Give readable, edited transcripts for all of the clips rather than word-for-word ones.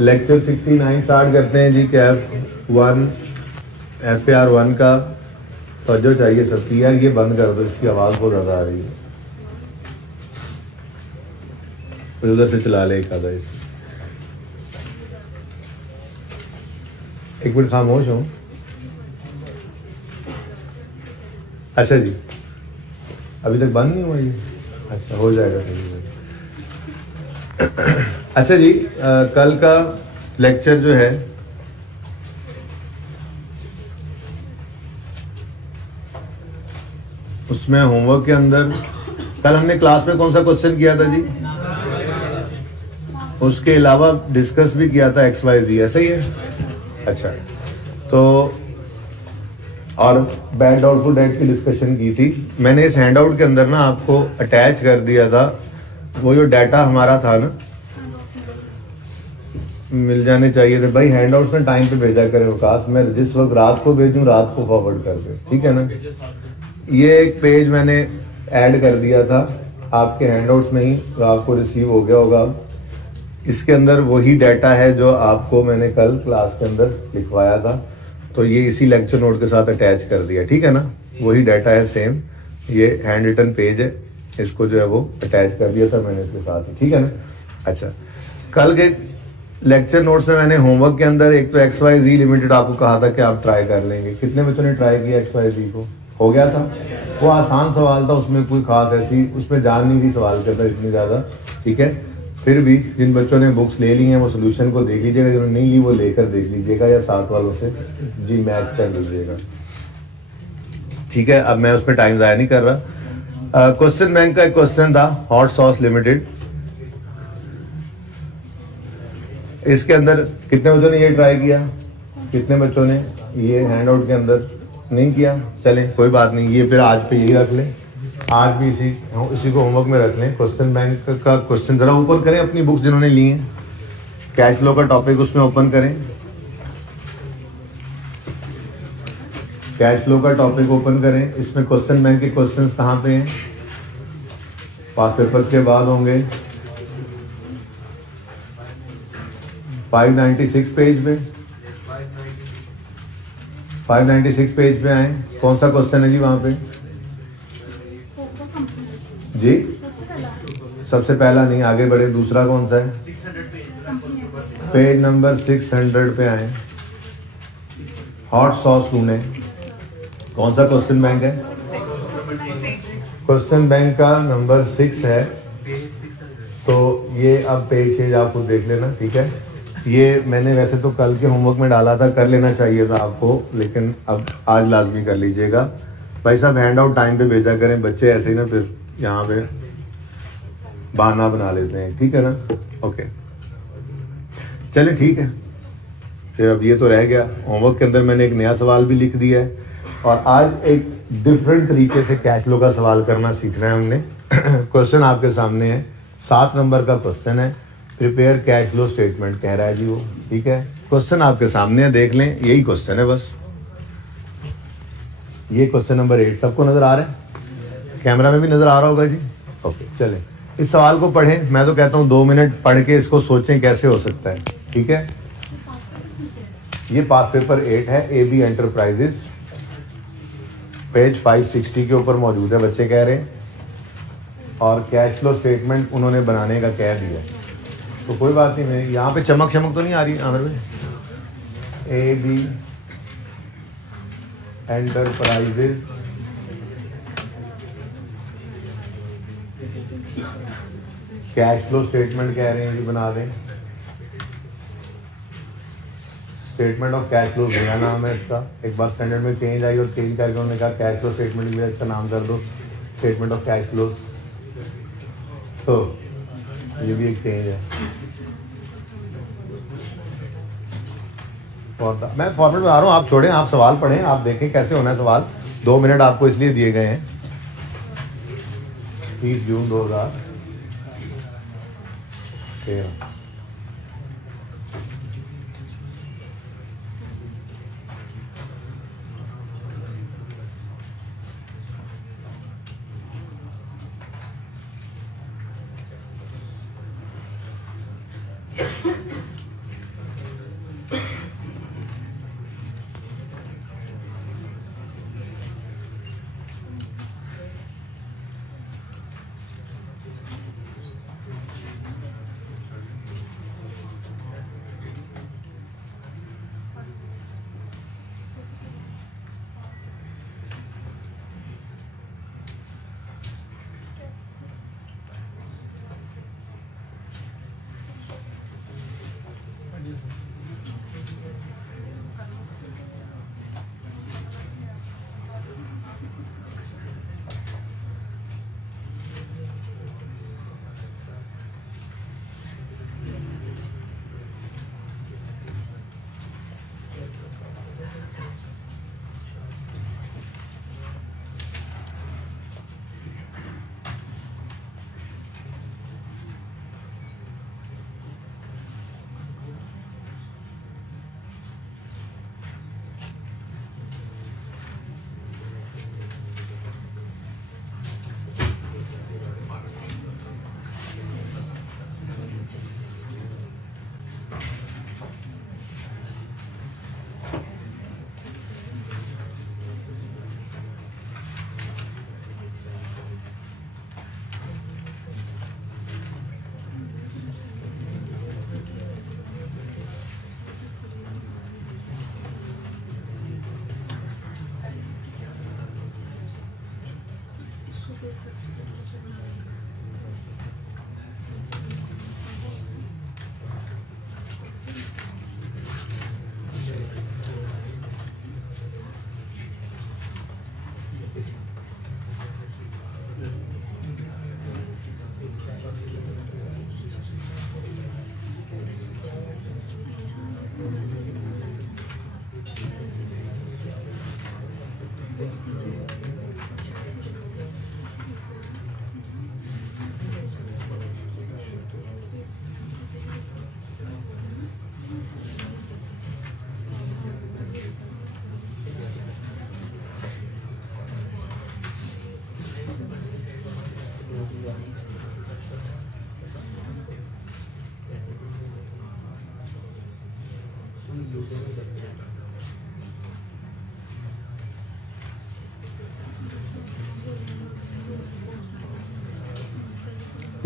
Lecture 69 start करते हैं जी। Kaif 1 FAR 1 का तवज्जो चाहिए सबकी। यार ये बंद कर दो, इसकी आवाज़ बहुत ज़्यादा आ रही है। कोई उधर से चला ले एक आधा इसे। एक मिनट खामोश हो। अच्छा जी, अभी तक बंद नहीं हुआ ये? अच्छा, हो जाएगा सही। अच्छा जी, कल का लेक्चर जो है उसमें होमवर्क के अंदर कल हमने क्लास में कौन सा क्वेश्चन किया था जी? उसके अलावा डिस्कस भी किया था XYZ, ऐसा ही है? अच्छा, तो और बैड डाउटफुल डेट की डिस्कशन की थी। मैंने इस हैंडआउट के अंदर ना आपको अटैच कर दिया था वो जो डाटा हमारा था ना, मिल जाने चाहिए थे भाई। हैंडआउट्स में टाइम पे भेजा करें विकास, मैं जिस वक्त रात को भेजूं रात को फॉरवर्ड कर दे, ठीक है ना? ये एक पेज मैंने ऐड कर दिया था आपके हैंडआउट्स में ही, तो आपको रिसीव हो गया होगा। इसके अंदर वही डाटा है जो आपको मैंने कल क्लास के अंदर लिखवाया था, तो ये इसी लेक्चर नोट के साथ अटैच कर दिया, ठीक है ना? वही डाटा है सेम, ये हैंड रिटन पेज है, इसको जो है वो अटैच कर दिया था मैंने इसके साथ, ठीक है ना? अच्छा, कल के लेक्चर नोट्स में मैंने होमवर्क के अंदर एक तो XYZ लिमिटेड आपको कहा था कि आप ट्राई कर लेंगे। कितने बच्चों ने ट्राई किया XYZ को? हो गया था? वो आसान सवाल था, उसमें कोई खास ऐसी उसमें जान नहीं थी सवाल के अंदर इतनी ज़्यादा, ठीक है? फिर भी जिन बच्चों ने बुक्स ले ली हैं वो सोल्यूशन को देख लीजिएगा, जिन्होंने नहीं ली वो लेकर देख लीजिएगा या साथ वालों से जी मैच कर लीजिएगा, ठीक है? अब मैं उसमें टाइम ज़ाया नहीं कर रहा। क्वेश्चन बैंक का एक क्वेश्चन था, हॉट सॉस लिमिटेड। इसके अंदर कितने बच्चों ने ये ट्राई किया? कितने बच्चों ने ये हैंडआउट के अंदर नहीं किया? चलें कोई बात नहीं, ये फिर आज पे यही रख लें, आज भी इसी को होमवर्क में रख लें। क्वेश्चन बैंक का क्वेश्चन जरा ओपन करें अपनी बुक्स जिन्होंने ली हैं, कैश फ्लो का टॉपिक उसमें ओपन करें, कैश फ्लो का टॉपिक ओपन करें। इसमें क्वेश्चन बैंक के क्वेश्चंस कहाँ पे हैं? पास पेपर्स के बाद होंगे 596 पेज पे, 596 पेज पे आए। कौन सा क्वेश्चन है जी वहां पे? जी सबसे पहला नहीं, आगे बढ़े, दूसरा कौन सा है? पेज नंबर 600 पे आए। हॉट सॉस ढूंढे, कौन सा क्वेश्चन बैंक है? क्वेश्चन बैंक का नंबर 6 है, तो ये अब पेज शेज आप खुद देख लेना, ठीक है? ये मैंने वैसे तो कल के होमवर्क में डाला था, कर लेना चाहिए था आपको, लेकिन अब आज लाजमी कर लीजिएगा भाई साहब। हैंड आउट टाइम पे भेजा करें, बच्चे ऐसे ही ना फिर यहाँ पे बहाना बना लेते हैं, ठीक है ना? ओके चले, ठीक है। फिर अब ये तो रह गया, होमवर्क के अंदर मैंने एक नया सवाल भी लिख दिया है, और आज एक डिफरेंट तरीके से कैश फ्लो का सवाल करना सीखना है हमने। क्वेश्चन आपके सामने है, 7 नंबर का क्वेश्चन है, प्रिपेयर कैश फ्लो स्टेटमेंट कह रहा है जी वो, ठीक है? क्वेश्चन आपके सामने है, देख लें, यही क्वेश्चन है बस। ये क्वेश्चन नंबर 8 सबको नजर आ रहा है? कैमरा में भी नजर आ रहा होगा जी? ओके चलें, इस सवाल को पढ़ें। मैं तो कहता हूँ 2 मिनट पढ़ के इसको सोचें कैसे हो सकता है, ठीक है? ये पास पेपर 8 है, AB एंटरप्राइजेस, पेज 560 के ऊपर मौजूद है, बच्चे कह रहे हैं। और कैश फ्लो स्टेटमेंट उन्होंने बनाने का कह दिया, तो कोई बात नहीं। मैं यहाँ पे चमक तो नहीं आ रही आमिर भाई? AB enterprises cash flow statement कह रहे हैं जी, बना दें। स्टेटमेंट ऑफ कैश फ्लो नया नाम है इसका, एक बार स्टैंडर्ड में चेंज आई और चेंज करके उन्होंने कहा कैश फ्लो स्टेटमेंट भी इसका नाम कर दो, स्टेटमेंट ऑफ कैश फ्लो। तो ये भी एक चेंज है। मैं फॉर्मेट बता रहा हूँ, आप छोड़ें, आप सवाल पढ़ें, आप देखें कैसे होना है सवाल। 2 मिनट आपको इसलिए दिए गए हैं। 30 जून 2013।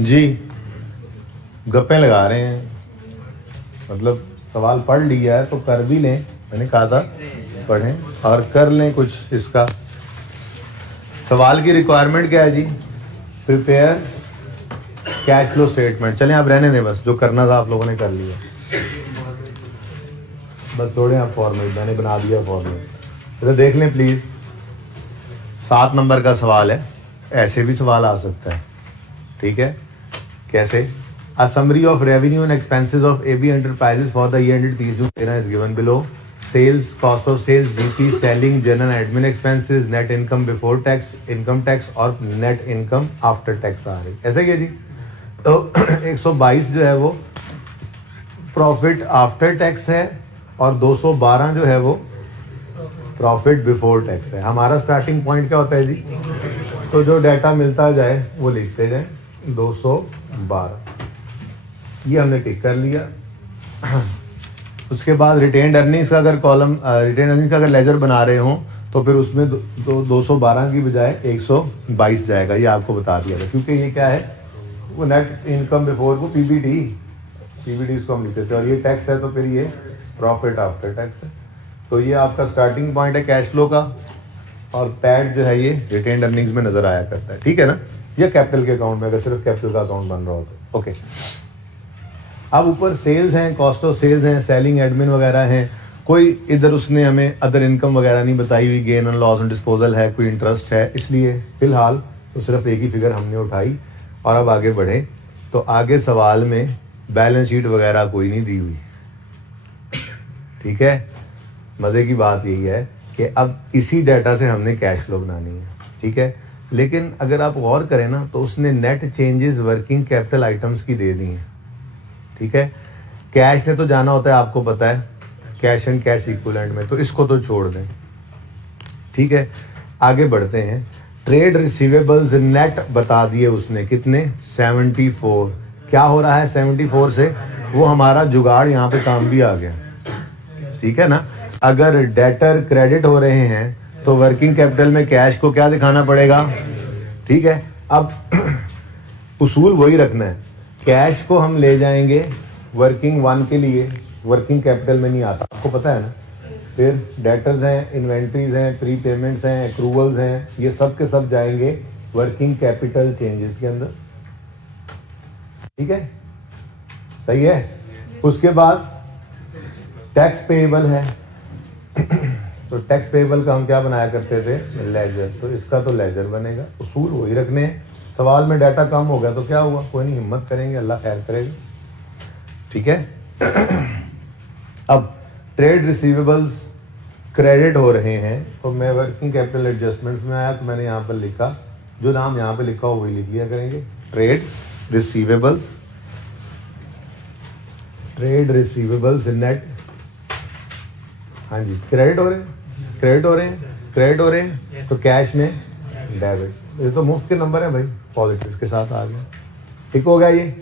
जी गप्पे लगा रहे हैं, मतलब सवाल पढ़ लिया है तो कर भी लें, मैंने कहा था पढ़ें और कर लें कुछ इसका। सवाल की रिक्वायरमेंट क्या है जी? Prepare cash flow statement. चलें आप रहने दें, बस जो करना था आप लोगों ने कर लिया, बस छोड़ें आप फॉर्मेट, मैंने बना दिया फॉर्मेट। तो देख लें प्लीज, 7 नंबर का सवाल है, ऐसे भी सवाल आ सकता है, ठीक है? कैसे? A summary of revenue and expenses of AB Enterprises for the year ended 30 June 2013 is given below. Sales, cost of sales, GP, selling, general admin expenses, net income before tax, income tax और net income after tax आ रही। ऐसा क्या जी? तो 122 जो है वो profit after tax है और 212 जो है वो प्रॉफिट बिफोर टैक्स है। हमारा स्टार्टिंग पॉइंट क्या होता है जी? तो जो डाटा मिलता जाए वो लिखते जाए। 212 ये हमने टिक कर लिया। उसके बाद रिटेन्ड अर्निंग्स का अगर कॉलम, रिटेन्ड अर्निंग्स का अगर लेजर बना रहे हो तो फिर उसमें 212 की बजाय 122 जाएगा, ये आपको बता दिया था, क्योंकि ये क्या है, वो नेट इनकम बिफोर को पीबीटी इसको हम लिखते थे, और ये टैक्स है तो फिर ये प्रॉफिट आफ्टर टैक्स है। तो ये आपका स्टार्टिंग पॉइंट है कैश फ्लो का, और पैड जो है ये रिटेन्ड अर्निंग्स में नजर आया करता है, ठीक है ना? ये कैपिटल के अकाउंट में, अगर सिर्फ कैपिटल का अकाउंट बन रहा हो तो ओके। अब ऊपर सेल्स हैं, कॉस्ट ऑफ सेल्स हैं, सेलिंग एडमिन वगैरह हैं, कोई इधर उसने हमें अदर इनकम वगैरह नहीं बताई हुई, gain on loss on disposal है, कोई इंटरेस्ट है, इसलिए फिलहाल तो सिर्फ एक ही फिगर हमने उठाई। और अब आगे बढ़े तो आगे सवाल में बैलेंस शीट वगैरह कोई नहीं दी हुई, ठीक है? मज़े की बात यही है कि अब इसी डाटा से हमने कैश फ्लो बनानी है, ठीक है? लेकिन अगर आप गौर करें ना तो उसने net changes working capital items की दे दी हैं, ठीक है? कैश ने तो जाना होता है, आपको पता है, कैश एंड कैश इक्विवेलेंट में, तो इसको तो छोड़ दें, ठीक है? आगे बढ़ते हैं। ट्रेड रिसीवेबल्स नेट बता दिए उसने कितने, 74। क्या हो रहा है 74 से? वो हमारा जुगाड़ यहाँ पे काम भी आ गया, ठीक है ना? अगर डेटर क्रेडिट हो रहे हैं तो वर्किंग कैपिटल में कैश को क्या दिखाना पड़ेगा, ठीक है? अब उसूल वही रखना है, कैश को हम ले जाएंगे वर्किंग 1 के लिए, वर्किंग कैपिटल में नहीं आता, आपको पता है ना? फिर डेटर्स हैं, इन्वेंट्रीज हैं, प्री पेमेंट्स हैं, एक्रूवल्स हैं, ये सब के सब जाएंगे वर्किंग कैपिटल चेंजेस के अंदर, ठीक है? सही है? उसके बाद टैक्स पेएबल है, तो टैक्स पेएबल का हम क्या बनाया करते थे, लेजर, तो इसका तो लेजर बनेगा। उसूल वही रखने हैं। सवाल में डाटा कम हो गया तो क्या हुआ, कोई नहीं, हिम्मत करेंगे, अल्लाह खैर करेगा, ठीक है? अब ट्रेड रिसीवेबल्स क्रेडिट हो रहे हैं, तो मैं वर्किंग कैपिटल एडजस्टमेंट्स में आया तो मैंने यहाँ पर लिखा, जो नाम यहाँ पे लिखा हो वही लिख लिया करेंगे। ट्रेड रिसीवेबल्स नेट, हाँ जी, क्रेडिट हो रहे हैं, तो कैश में डेबिट, ये तो मुफ्त के नंबर है भाई, पॉजिटिव के साथ आ गया, ठीक हो गया ये।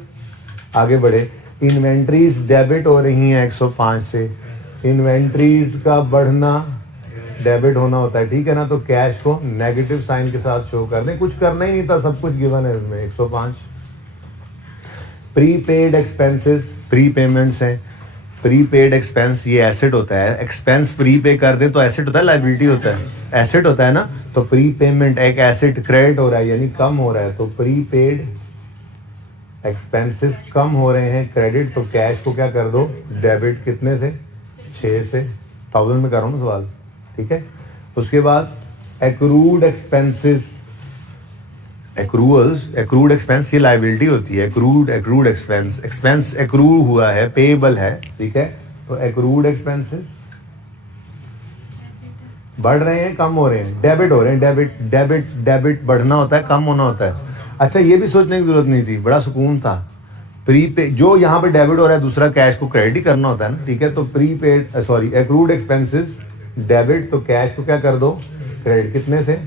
आगे बढ़े, इन्वेंट्रीज डेबिट हो रही हैं 105 से, इन्वेंट्रीज का बढ़ना डेबिट होना होता है, ठीक है ना? तो कैश को नेगेटिव साइन के साथ शो कर दें, कुछ करना ही नहीं था, सब कुछ गिवन है इसमें। 105 pre paid expenses, pre payments हैं, प्रीपेड एक्सपेंस ये एसेट होता है, एक्सपेंस प्रीपे कर दे तो एसेट होता है, लाइबिलिटी होता है, एसेट होता है ना। तो प्रीपेमेंट एक एसेट क्रेडिट हो रहा है यानी कम हो रहा है, तो प्रीपेड एक्सपेंसेस कम हो रहे हैं, क्रेडिट, तो कैश को क्या कर दो, डेबिट। कितने से, 6 से, 1000 में कर रहा हूँ सवाल, ठीक है। उसके बाद एक्रूड एक्सपेंसेस, एक्रूड एक्सपेंस ये लाइबिलिटी होती है, एक्रूड एक्सपेंस, एक्सपेंस एक्रू हुआ है, पेएबल है, ठीक है। तो एक्रूड एक्सपेंसेस बढ़ रहे हैं, कम हो रहे हैं, डेबिट हो रहे हैं, डेबिट बढ़ना होता है, कम होना होता है। अच्छा, ये भी सोचने की जरूरत नहीं थी, बड़ा सुकून था। प्रीपे जो यहाँ पे डेबिट हो रहा है, दूसरा कैश को क्रेडिट ही करना होता है ना, ठीक है। तो prepaid sorry accrued expenses debit, तो कैश को क्या कर दो, क्रेडिट। कितने से,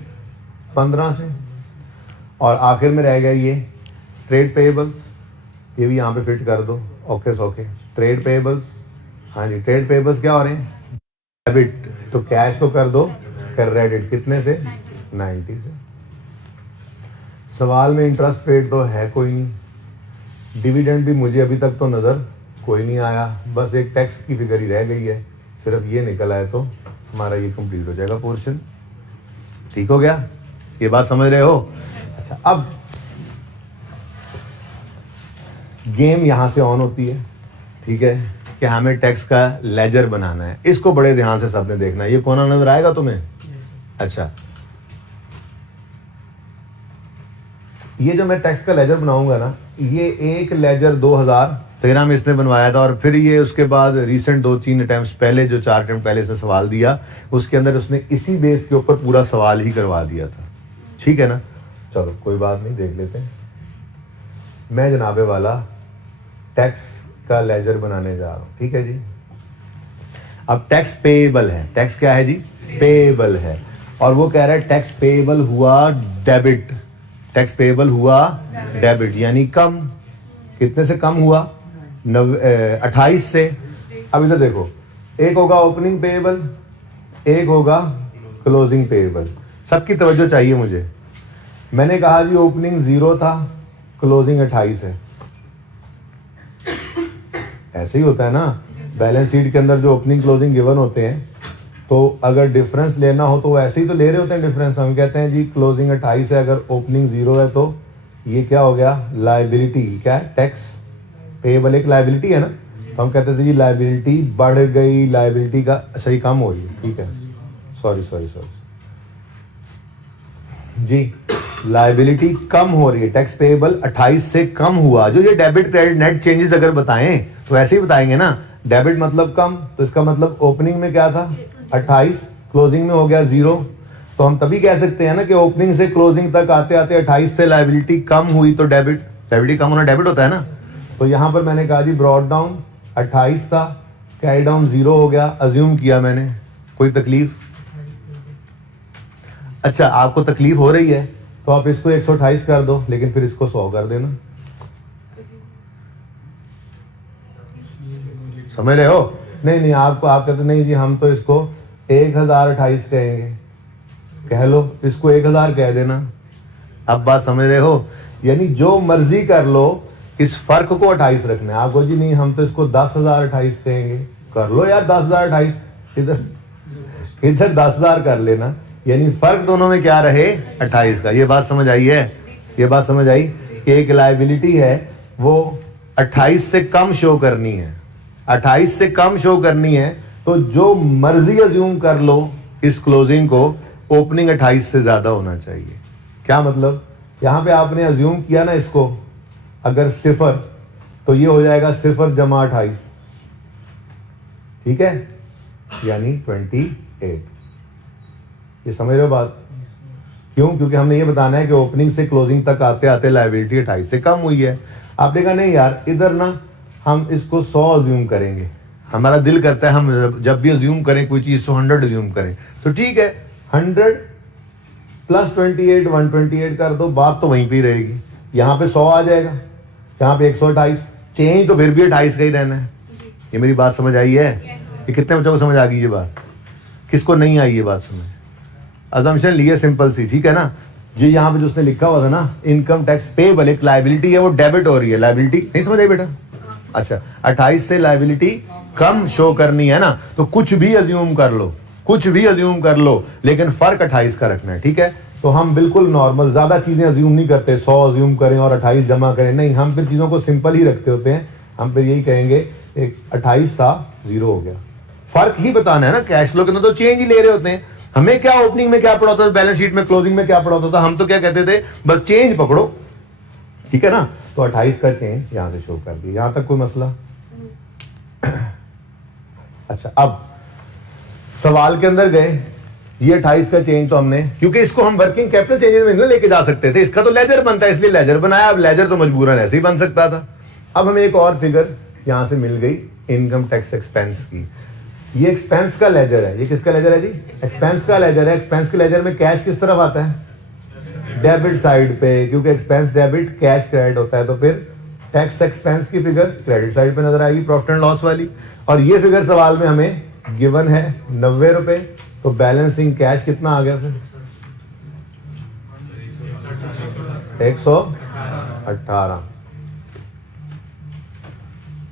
15 से। और आखिर में रह गया ये ट्रेड पेएबल्स, ये भी यहाँ पे फिट कर दो, ओके सोके। ट्रेड पेएबल्स, हाँ जी, ट्रेड पेएबल्स क्या हो रहे हैं, डेबिट, तो कैश को कर दो क्रेडिट। कितने से, 90 से। सवाल में इंटरेस्ट पेड तो है कोई नहीं, डिविडेंड भी मुझे अभी तक तो नज़र कोई नहीं आया, बस एक टैक्स की फिगर ही रह गई है, सिर्फ ये निकल आए तो हमारा ये कंप्लीट हो जाएगा पोर्शन। ठीक हो गया, ये बात समझ रहे हो। अच्छा, अब गेम यहां से ऑन होती है, ठीक है, कि हमें टैक्स का लेजर बनाना है। इसको बड़े ध्यान से सबने देखना है। ये कोना नजर आएगा तुम्हें? अच्छा, ये जो मैं टैक्स का लेजर बनाऊंगा ना, ये एक लेजर 2013 में इसने बनवाया था, और फिर ये उसके बाद रिसेंट 2-3 अटेम्प्ट पहले, जो 4 अटेम्प्ट पहले से सवाल दिया, उसके अंदर उसने इसी बेस के ऊपर पूरा सवाल ही करवा दिया था। ठीक है ना, चलो कोई बात नहीं, देख लेते हैं। मैं जनाबे वाला टैक्स का लेजर बनाने जा रहा हूं, ठीक है जी। अब टैक्स पेएबल है, टैक्स क्या है जी, पेएबल है, और वो कह रहा है टैक्स पेएबल हुआ डेबिट, टैक्स पेएबल हुआ डेबिट, यानी कम। कितने से कम हुआ, 28 से। अब इधर देखो, एक होगा ओपनिंग पेएबल, एक होगा क्लोजिंग पेएबल। सबकी तवज्जो चाहिए मुझे। मैंने कहा जी ओपनिंग 0 था, क्लोजिंग 28 है। ऐसे ही होता है ना, बैलेंस शीट के अंदर जो ओपनिंग क्लोजिंग गिवन होते हैं, तो अगर डिफरेंस लेना हो तो ऐसे ही तो ले रहे होते हैं डिफरेंस। हम कहते हैं जी क्लोजिंग 28 है, अगर ओपनिंग 0 है तो ये क्या हो गया, लायबिलिटी। क्या है, टैक्स पेएबल एक लायबिलिटी है ना, तो हम कहते थे जी लायबिलिटी बढ़ गई, लायबिलिटी का अच्छा ही कम हो रही है, ठीक है, सॉरी जी, लायबिलिटी कम हो रही है, टैक्स पेएबल 28 से कम हुआ। जो ये डेबिट क्रेडिट नेट चेंजेस अगर बताएं तो ऐसे ही बताएंगे ना, डेबिट मतलब कम, तो इसका मतलब ओपनिंग में क्या था 28, क्लोजिंग में हो गया 0। तो हम तभी कह सकते हैं ना कि ओपनिंग से क्लोजिंग तक आते आते 28 से लायबिलिटी कम हुई, तो डेबिट, लायबिलिटी कम होना डेबिट होता है ना। तो यहां पर मैंने कहा जी ब्रॉड डाउन 28 था, कैरी डाउन 0 हो गया, अज्यूम किया मैंने। कोई तकलीफ? अच्छा, आपको तकलीफ हो रही है तो आप इसको 128 कर दो, लेकिन फिर इसको 100 कर देना। समझ रहे हो? नहीं, आपको, आप कहते नहीं जी हम तो इसको 1028 कहेंगे, कह लो, इसको 1000 कह देना। अब बात समझ रहे हो? यानी जो मर्जी कर लो, इस फर्क को 28 रखना है। आपको जी नहीं हम तो इसको 10,028 कहेंगे, कर लो यार 10,028, इधर 10,000 कर लेना, यानी फर्क दोनों में क्या रहे, 28 का। ये बात समझ आई है? ये बात समझ आई कि एक लायबिलिटी है वो 28 से कम शो करनी है, 28 से कम शो करनी है, तो जो मर्जी अज्यूम कर लो इस क्लोजिंग को, ओपनिंग 28 से ज्यादा होना चाहिए। क्या मतलब, यहां पे आपने अज्यूम किया ना इसको, अगर 0 तो ये हो जाएगा 0 जमा 28, ठीक है, यानी 28। ये समझ रहे हो बात? क्यों? क्योंकि हमने ये बताना है कि ओपनिंग से क्लोजिंग तक आते आते लायबिलिटी 28 से कम हुई है। आपने कहा नहीं यार, इधर ना हम इसको 100 अज्यूम करेंगे। हमारा दिल करता है हम जब भी अज्यूम करें कोई चीज तो 100 अज्यूम करें, तो ठीक है, 100 प्लस 28 128 कर दो, बात तो वहीं पे रहेगी। यहाँ पे 100 आ जाएगा, यहाँ पे 128, चेंज तो फिर भी 28 का ही रहना है। ये मेरी बात समझ आई है? ये कितने बच्चों को समझ आ गई ये बात? किसको नहीं आई ये बात समझ? अजम्पशन लिए सिंपल सी, ठीक है ना जी। यहाँ पे जो उसने लिखा हुआ था ना, इनकम टैक्स पेएबल एक लायबिलिटी है, वो डेबिट हो रही है, लायबिलिटी नहीं समझ आई बेटा? अच्छा 28 से लायबिलिटी कम शो करनी है ना, तो कुछ भी अज्यूम कर लो, कुछ भी अज्यूम कर लो, लेकिन फर्क 28 का रखना है, ठीक है। तो हम बिल्कुल नॉर्मल ज्यादा चीजें अज्यूम नहीं करते, 100 अज्यूम करें और 28 जमा करें, नहीं, हम फिर चीजों को सिंपल ही रखते होते हैं। हम फिर यही कहेंगे एक 28 था 0 हो गया, फर्क ही बताना है ना। कैश फ्लो के अंदर तो चेंज ही ले रहे होते हैं, हमें क्या ओपनिंग में क्या पड़ा होता था, बैलेंस शीट में क्लोजिंग में क्या पड़ा होता था, हम तो क्या कहते थे, बस चेंज पकड़ो, ठीक है ना। तो 28 का चेंज यहां से शो कर दिया, यहां तक कोई मसला। अच्छा, अब सवाल के अंदर गए, ये 28 का चेंज तो हमने, क्योंकि इसको हम वर्किंग कैपिटल चेंजेस में नहीं लेके जा सकते थे, इसका तो लेजर बनता है, इसलिए लेजर बनाया। अब लेजर तो मजबूरन ऐसे ही बन सकता था। अब हमें एक और फिगर यहां से मिल गई इनकम टैक्स एक्सपेंस की। ये एक्सपेंस का लेजर है, ये किसका लेजर है जी, एक्सपेंस का लेजर है। एक्सपेंस के लेजर में कैश किस तरफ आता है, डेबिट साइड पे, क्योंकि एक्सपेंस डेबिट कैश क्रेडिट होता है, तो फिर टैक्स एक्सपेंस की फिगर क्रेडिट साइड पे नजर आएगी, प्रॉफिट एंड लॉस वाली। और ये फिगर सवाल में हमें गिवन है 90 रुपए, तो बैलेंसिंग कैश कितना आ गया फिर 118,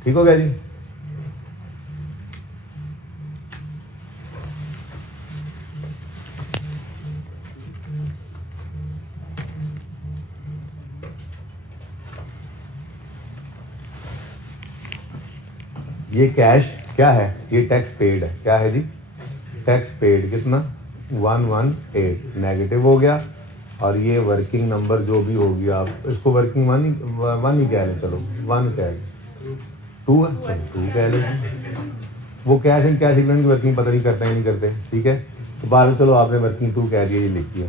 ठीक हो गया जी। ये कैश क्या है, ये टैक्स पेड है, क्या है जी, टैक्स पेड कितना 118 नेगेटिव हो गया। और ये वर्किंग नंबर जो भी हो गया, आप इसको वर्किंग वन ही कह लें, चलो 1 कह लें, 2 है 2 कह लें। वो कैश एंड कैश इक्विवेलेंट की वर्किंग पता नहीं करते हैं, नहीं करते, ठीक है। तो बाद में चलो आपने वर्किंग 2 कह दिया, ये लिख दिया।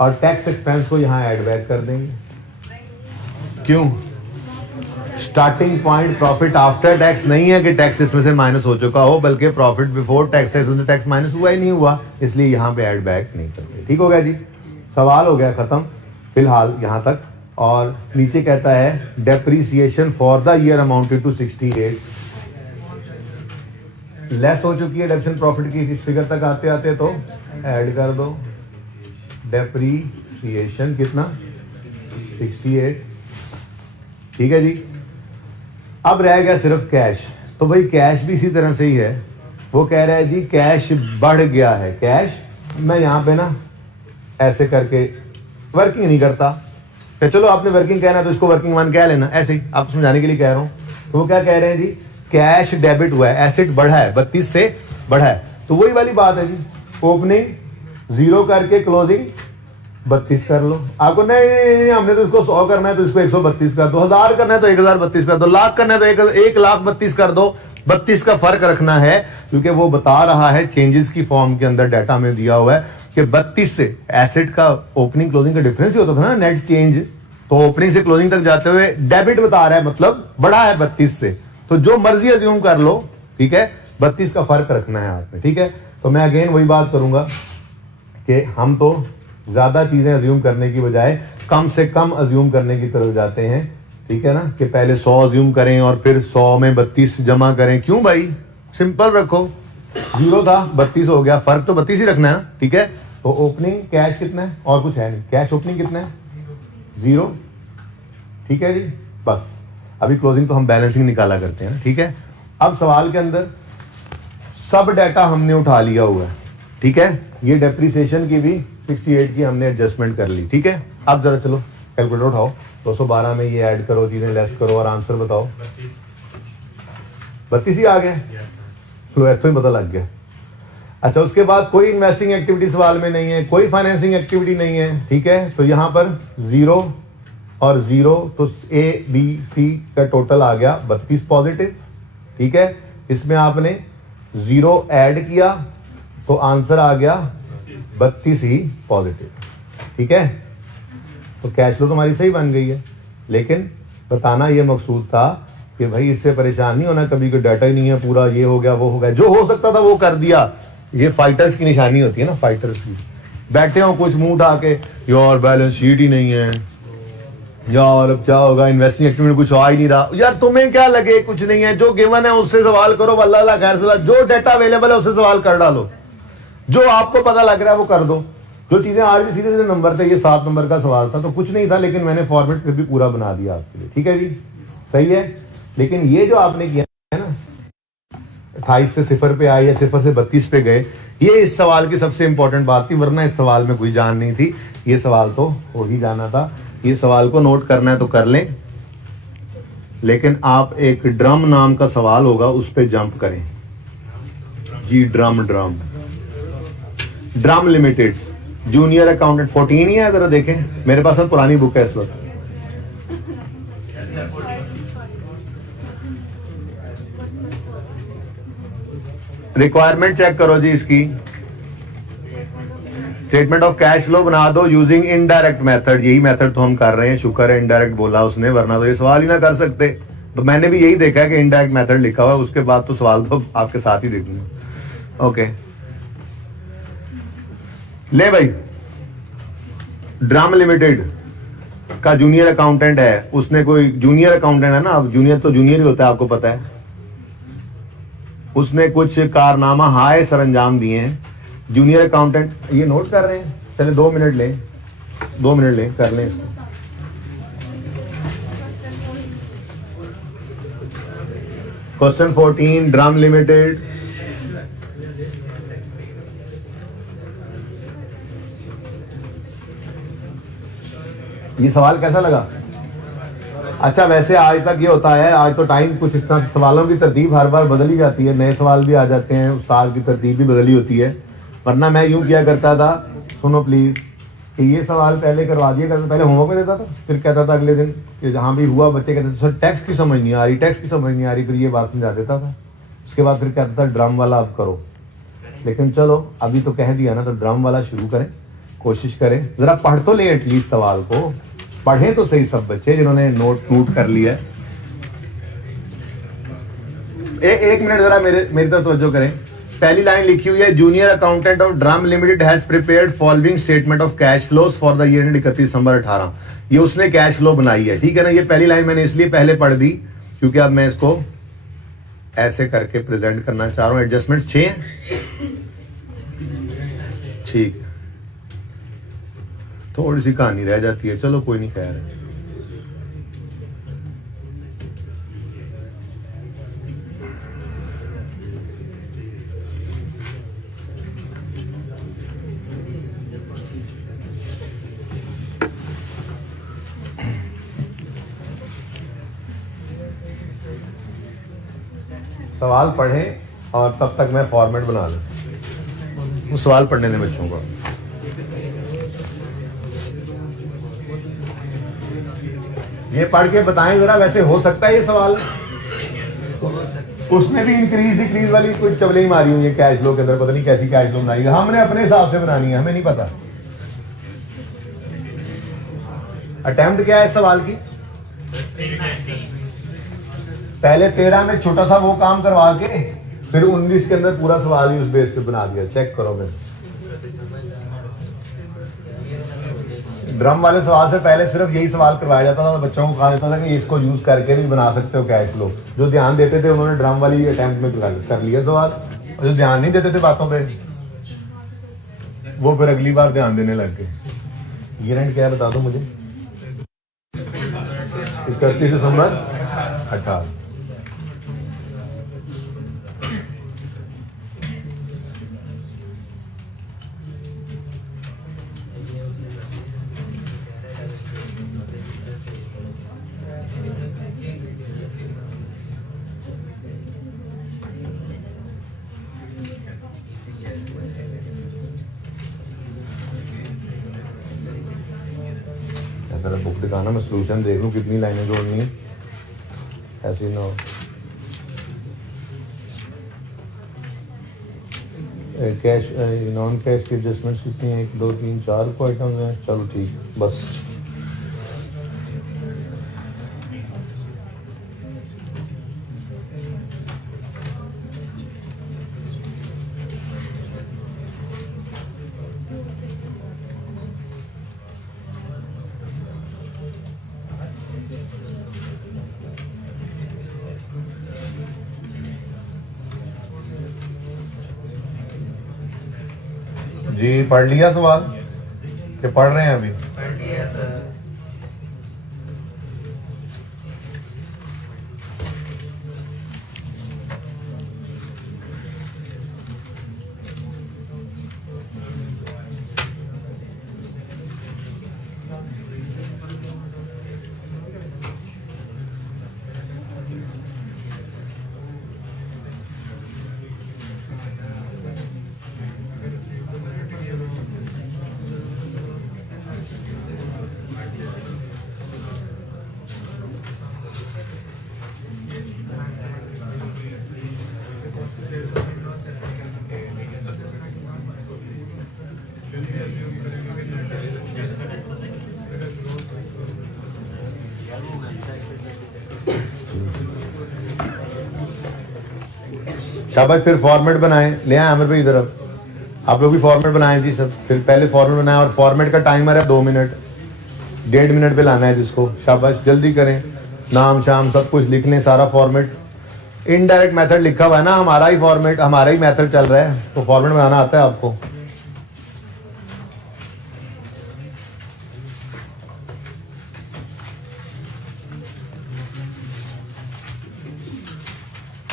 और टैक्स एक्सपेंस को यहाँ ऐड बैक कर देंगे, क्यों, starting point profit after tax नहीं है कि टैक्स इसमें से माइनस हो चुका हो, बल्कि प्रॉफिट बिफोर टैक्स है, इसमें से टैक्स माइनस हुआ ही नहीं हुआ, इसलिए यहां पे ऐड बैक नहीं करते, ठीक हो गया जी। सवाल हो गया खत्म फिलहाल यहां तक। और नीचे कहता है depreciation for the year amounted to 68, less हो चुकी है डेप्शन प्रॉफिट की, इस फिगर तक आते आते तो ऐड कर दो डेप्रीसिएशन कितना 68, ठीक है जी। अब रह गया सिर्फ कैश, तो भाई कैश भी इसी तरह से ही है। वो कह रहा है जी कैश बढ़ गया है, कैश मैं यहां पे ना ऐसे करके वर्किंग नहीं करता, तो चलो आपने वर्किंग कहना तो इसको वर्किंग 1 कह लेना, ऐसे ही आप समझाने के लिए कह रहा हूं। तो वो क्या कह रहे हैं जी, कैश डेबिट हुआ है, एसेट बढ़ा है, 32 से बढ़ा है, तो वही वाली बात है जी, ओपनिंग 0 करके क्लोजिंग 32 कर लो। आपको नहीं हमने तो इसको 100 करना है तो इसको 132 कर दो, 1000 करना है तो 1032 कर दो, लाख करना है तो 1,32,000 कर दो। 32 का फर्क रखना है, क्योंकि वो बता रहा है चेंजेस की फॉर्म के अंदर डाटा में दिया हुआ है कि 32 से एसेट का ओपनिंग क्लोजिंग का डिफरेंस ही होता था ना, नेट चेंज, तो ओपनिंग से क्लोजिंग तक जाते हुए डेबिट बता रहा है, मतलब बड़ा है 32 से, तो जो मर्जी अज्यूम कर लो, ठीक है, 32 का फर्क रखना है आपने, ठीक है। तो मैं अगेन वही बात करूंगा कि हम तो ज्यादा चीजें अज्यूम करने की बजाय कम से कम अज्यूम करने की तरफ जाते हैं, ठीक है ना, कि पहले 100 अज्यूम करें और फिर 100 में 32 जमा करें। क्यों भाई, सिंपल रखो, 0 था 32 हो गया, फर्क तो 32 ही रखना है, ठीक है। तो ओपनिंग कैश कितना है, और कुछ है नहीं, कैश ओपनिंग कितना है 0, ठीक है जी, बस। अभी क्लोजिंग तो हम बैलेंसिंग निकाला करते हैं, ठीक है। अब सवाल के अंदर सब डाटा हमने उठा लिया हुआ है, ठीक है। ये डेप्रीसिएशन की भी 68 की हमने एडजस्टमेंट कर ली, ठीक है। अब जरा चलो कैलकुलेटर उठाओ, 212 में ये ऐड करो, चीजें लेस करो और आंसर बताओ। 32 ही आ गया, चलो ऐसा ही पता लग गया। अच्छा, उसके बाद कोई इन्वेस्टिंग एक्टिविटी सवाल में नहीं है, कोई फाइनेंसिंग एक्टिविटी नहीं है, ठीक है। तो यहां पर 0 और 0, तो ए बी सी का टोटल आ गया 32 पॉजिटिव, ठीक है। इसमें आपने 0 ऐड किया तो आंसर आ गया 32 ही पॉजिटिव, ठीक है। तो कैश फ्लो तुम्हारी सही बन गई है, लेकिन बताना ये मकसूद था कि भाई इससे परेशान नहीं होना कभी, कोई डाटा ही नहीं है पूरा, ये हो गया वो हो गया, जो हो सकता था वो कर दिया। ये फाइटर्स की निशानी होती है ना, फाइटर्स की, बैठे हो कुछ मुंह उठा के, यार बैलेंस शीट ही नहीं है, यार अब क्या होगा, इन्वेस्टिंग एक्टिविटी में कुछ आ ही नहीं रहा। यार तुम्हें क्या लगे, कुछ नहीं है, जो गिवन है उससे सवाल करो, अल्लाह खैर सलाह, जो डाटा अवेलेबल है उससे सवाल कर डालो, जो आपको पता लग रहा है वो कर दो। जो चीजें आ रही सीधे सीधे नंबर थे, ये 7 नंबर का सवाल था तो कुछ नहीं था, लेकिन मैंने फॉर्मेट फिर भी पूरा बना दिया आपके लिए, ठीक है जी, सही है। लेकिन ये जो आपने किया है ना, 28 से 0 पे आए या 0 से 32 पे गए, ये इस सवाल की सबसे इंपॉर्टेंट बात थी, वरना इस सवाल में कोई जान नहीं थी। ये सवाल तो हो ही जाना था। ये सवाल को नोट करना है तो कर लें, लेकिन आप एक ड्रम नाम का सवाल होगा उस पर जंप करें जी। ड्रम लिमिटेड, जूनियर अकाउंटेंट 14 ही है। जरा देखें, मेरे पास अब पुरानी बुक है इस वक्त। रिक्वायरमेंट चेक करो जी इसकी। स्टेटमेंट ऑफ कैश फ्लो बना दो यूजिंग इनडायरेक्ट मेथड। यही मेथड तो हम कर रहे हैं, शुक्र है इनडायरेक्ट बोला उसने, वरना तो ये सवाल ही ना कर सकते। तो मैंने भी यही देखा है कि इनडायरेक्ट मेथड लिखा हुआ है, उसके बाद तो सवाल तो आपके साथ ही देखूंगा। ओके, ले भाई, ड्रम लिमिटेड का जूनियर अकाउंटेंट है, उसने कोई जूनियर अकाउंटेंट है ना, अब जूनियर तो जूनियर ही होता है, आपको पता है। उसने कुछ कारनामा हाय सर अंजाम दिए हैं। जूनियर अकाउंटेंट, ये नोट कर रहे हैं, चले 2 मिनट लें, 2 मिनट लें, कर लें इसको। Question 14, drum limited. ये सवाल कैसा लगा? अच्छा, वैसे आज तक ये होता है, आज तो टाइम कुछ इस तरह से, सवालों की तरतीब हर बार बदल ही जाती है, नए सवाल भी आ जाते हैं, उस्ताद की तरतीब भी बदली होती है। वरना मैं यूं किया करता था, सुनो प्लीज, कि ये सवाल पहले करवा दिया करता, पहले होमवर्क में देता था, फिर कहता था अगले दिन कि जहां भी हुआ बच्चे कहते थे सर टेक्स्ट की समझ नहीं आ रही, टेक्स्ट की समझ नहीं आ रही, फिर ये बात समझा देता था। उसके बाद फिर कहता था ड्रम वाला अब करो। लेकिन चलो अभी तो कह दिया ना, तो ड्रम वाला शुरू करें, कोशिश करें, जरा पढ़ तो ले एटलीस्ट, सवाल को पढ़ें तो सही सब बच्चे जिन्होंने नोट कर लिया है। एक मिनट जरा मेरी तरफ तवज्जो करें। पहली लाइन लिखी हुई है, junior accountant of drum limited has prepared following statement of cash flows for the year 31 December 18। ये उसने कैश फ्लो बनाई है, ठीक है ना। ये पहली लाइन मैंने इसलिए पहले पढ़ दी क्योंकि अब मैं इसको ऐसे करके प्रेजेंट करना चाह रहा हूं। एडजस्टमेंट 6 है, ठीक, थोड़ी सी कहानी रह जाती है, चलो कोई नहीं, खैर। सवाल पढ़ें और तब तक मैं फॉर्मेट बना लूं। वो सवाल पढ़ने दें बच्चों को। ये पढ़ के बताएं जरा, वैसे हो सकता है ये सवाल, उसने भी इंक्रीज डिक्रीज वाली कोई चवलें मारी हुई है कैश फ्लो के अंदर, पता नहीं कैसी कैश फ्लो बनाई है, हमने अपने हिसाब से बनानी है, हमें नहीं पता। अटेम्प्ट क्या है इस सवाल की? पहले 13 में छोटा सा वो काम करवा के फिर 19 के अंदर पूरा सवाल ही उस बेस पे बना दिया। चेक करो, मैं ड्रम वाले सवाल से पहले सिर्फ यही सवाल करवाया जाता था, बच्चों को कहा जाता था कि इसको यूज करके भी बना सकते हो कैश फ्लो। जो ध्यान देते थे उन्होंने ड्रम वाली अटेम्प्ट में कर लिया सवाल, और जो ध्यान नहीं देते थे बातों पे वो फिर अगली बार ध्यान देने लग गए। ईयर एंड क्या बता दो मुझे? 31 दिसंबर 18। बुक दिखाना, मैं सोल्यूशन देख लूं कितनी लाइनें जोड़नी है, ऐसे ना हो। कैश नॉन कैश की एडजस्टमेंट्स कितनी है? 1 2 3 4 को आइटम्स हैं, चलो ठीक, बस। जी पढ़ लिया सवाल कि पढ़ रहे हैं अभी? पढ़ लिया सर। शाबाश। फिर फॉर्मेट बनाएं, ले आए आमिर भाई इधर। अब आप लोग भी फॉर्मेट बनाएं जी सब। फिर पहले फॉर्मेट बनाएं और फॉर्मेट का टाइमर है 2 मिनट, 1.5 मिनट पे लाना है जिसको। शाबाश, जल्दी करें, नाम शाम सब कुछ लिख लें, सारा फॉर्मेट। इनडायरेक्ट मेथड लिखा हुआ है ना, हमारा ही फॉर्मेट, हमारा ही मेथड चल रहा है, तो फॉर्मेट बनाना आता है आपको।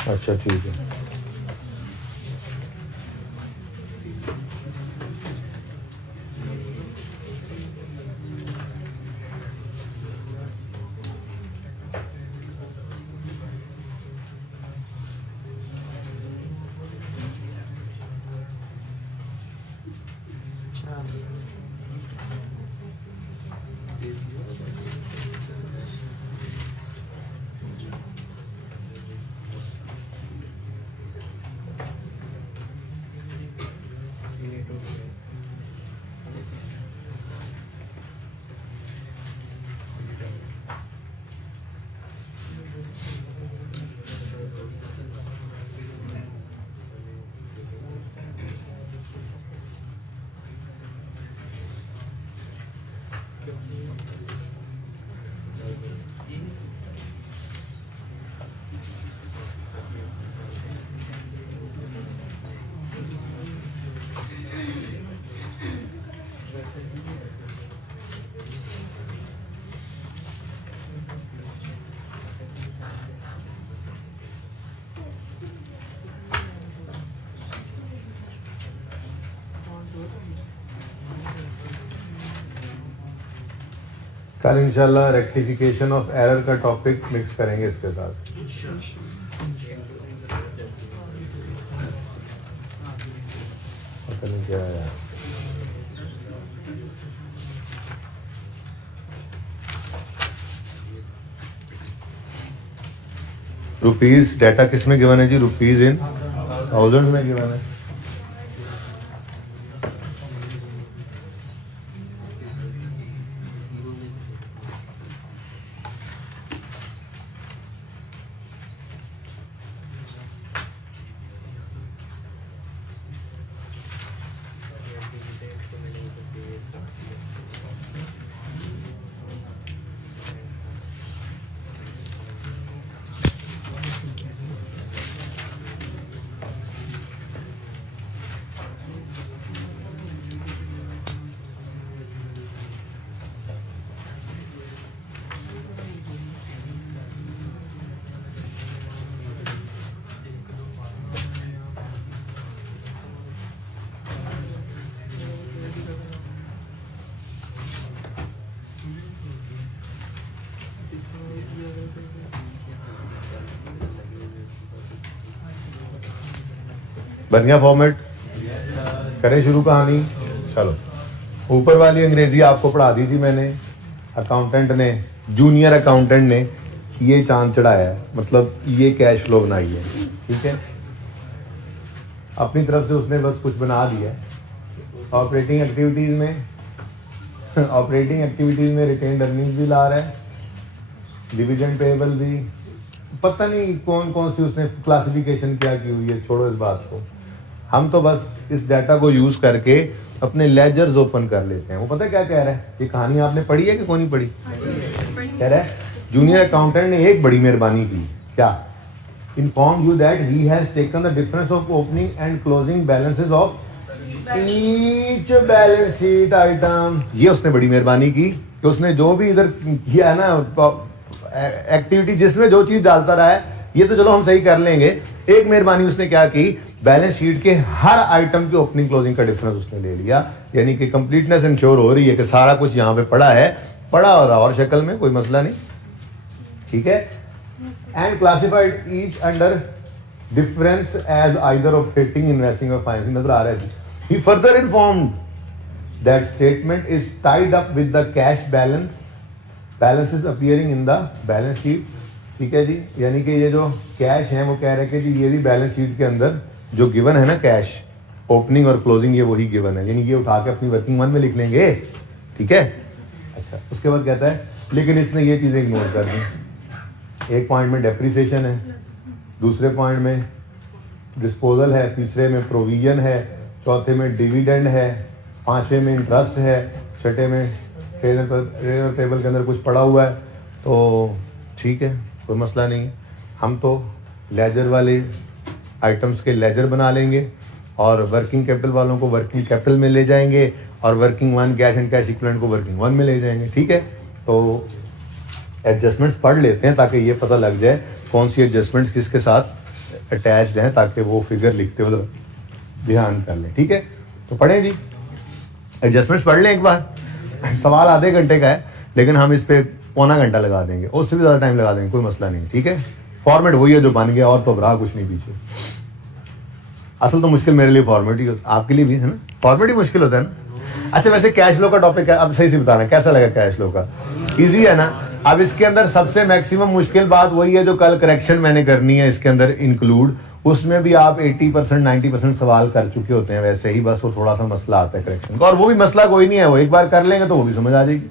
अच्छा ठीक है। कल इंशाल्लाह रेक्टिफिकेशन ऑफ एरर का टॉपिक मिक्स करेंगे इसके साथ। पता नहीं क्या है। रुपीज डाटा किस में गिवन है जी? रुपीज इन थाउजेंड में गिवन है। बन गया फॉर्मेट? करें शुरू कहानी। चलो, ऊपर वाली अंग्रेजी आपको पढ़ा दी थी मैंने। अकाउंटेंट ने, जूनियर अकाउंटेंट ने ये चांद चढ़ाया है, मतलब ये कैश फ्लो बनाई है, ठीक है। अपनी तरफ से उसने बस कुछ बना दिया है। ऑपरेटिंग एक्टिविटीज में रिटेन्ड अर्निंग्स भी ला रहा है, डिविडेंड पेएबल भी, पता नहीं कौन कौन सी उसने क्लासिफिकेशन क्या की हुई है, छोड़ो इस बात को। हम तो बस इस डाटा को यूज करके अपने लेजर्स ओपन कर लेते हैं। वो पता क्या कह रहा है? ये कहानी आपने पढ़ी है कि कौन नहीं पढ़ी? कह रहा है जूनियर अकाउंटेंट ने एक बड़ी मेहरबानी की। क्या? Inform you that he has taken the difference of opening and closing balances of each balance sheet item. ये उसने बड़ी मेहरबानी की कि उसने जो भी इधर किया है ना एक्टिविटी, जिसमें जो चीज डालता रहा है, ये तो चलो हम सही कर लेंगे। एक मेहरबानी उसने क्या की? बैलेंस शीट के हर आइटम की ओपनिंग क्लोजिंग का डिफरेंस उसने ले लिया। यानी कि कंप्लीटनेस इंश्योर हो रही है कि सारा कुछ यहाँ पे पड़ा है, पड़ा हो रहा और शक्ल में, कोई मसला नहीं, ठीक है। And classified each under difference as either operating, investing और फाइनेंसिंग। नजर आ रहा है। He further informed that statement is tied up with the cash balances appearing in the balance sheet, ठीक है जी। यानी कि ये जो कैश है वो कह रहे हैं कि जी ये भी बैलेंस शीट के अंदर जो गिवन है ना, कैश ओपनिंग और क्लोजिंग, ये वही गिवन है, यानी ये उठा के अपनी वर्किंग वन में लिख लेंगे, ठीक है। अच्छा, उसके बाद कहता है लेकिन इसने ये चीजें इग्नोर कर दी। एक पॉइंट में डेप्रिसिएशन है, दूसरे पॉइंट में डिस्पोजल है, तीसरे में प्रोविजन है, चौथे में डिविडेंड है, पांचवें में इंटरेस्ट है, छठे में टेबल के अंदर कुछ पड़ा हुआ है। तो ठीक है, कोई मसला नहीं। हम तो लेजर वाले आइटम्स के लेजर बना लेंगे और वर्किंग कैपिटल वालों को वर्किंग कैपिटल में ले जाएंगे और working one cash and cash equivalent को वर्किंग वन में ले जाएंगे। ठीक है, तो एडजस्टमेंट्स पढ़ लेते हैं ताकि ये पता लग जाए कौन सी एडजस्टमेंट्स किसके साथ अटैच्ड हैं, ताकि वो फिगर लिखते हुए ध्यान कर लें। ठीक है, तो पढ़ें जी, एडजस्टमेंट्स पढ़ लें एक बार। सवाल आधे घंटे का है लेकिन हम इस पे पौना घंटा लगा देंगे, उससे भी ज़्यादा टाइम लगा देंगे, कोई मसला नहीं। ठीक है, फॉर्मेट वही है जो बन गया और तो रहा कुछ नहीं पीछे। असल तो मुश्किल मेरे लिए फॉर्मेट ही होता, आपके लिए भी है ना, फॉर्मेट ही मुश्किल होता है ना। अच्छा, वैसे कैश फ्लो का टॉपिक है, अब सही से बताना कैसा लगा कैश फ्लो का? इजी है ना। अब इसके अंदर सबसे मैक्सिमम मुश्किल बात वही है जो कल करेक्शन मैंने करनी है इसके अंदर इंक्लूड, उसमें भी आप 80% 90% सवाल कर चुके होते हैं वैसे ही, बस वो थोड़ा सा मसला आता है करेक्शन का, और वो भी मसला कोई नहीं है, वो एक बार कर लेंगे तो वो भी समझ आ जाएगी।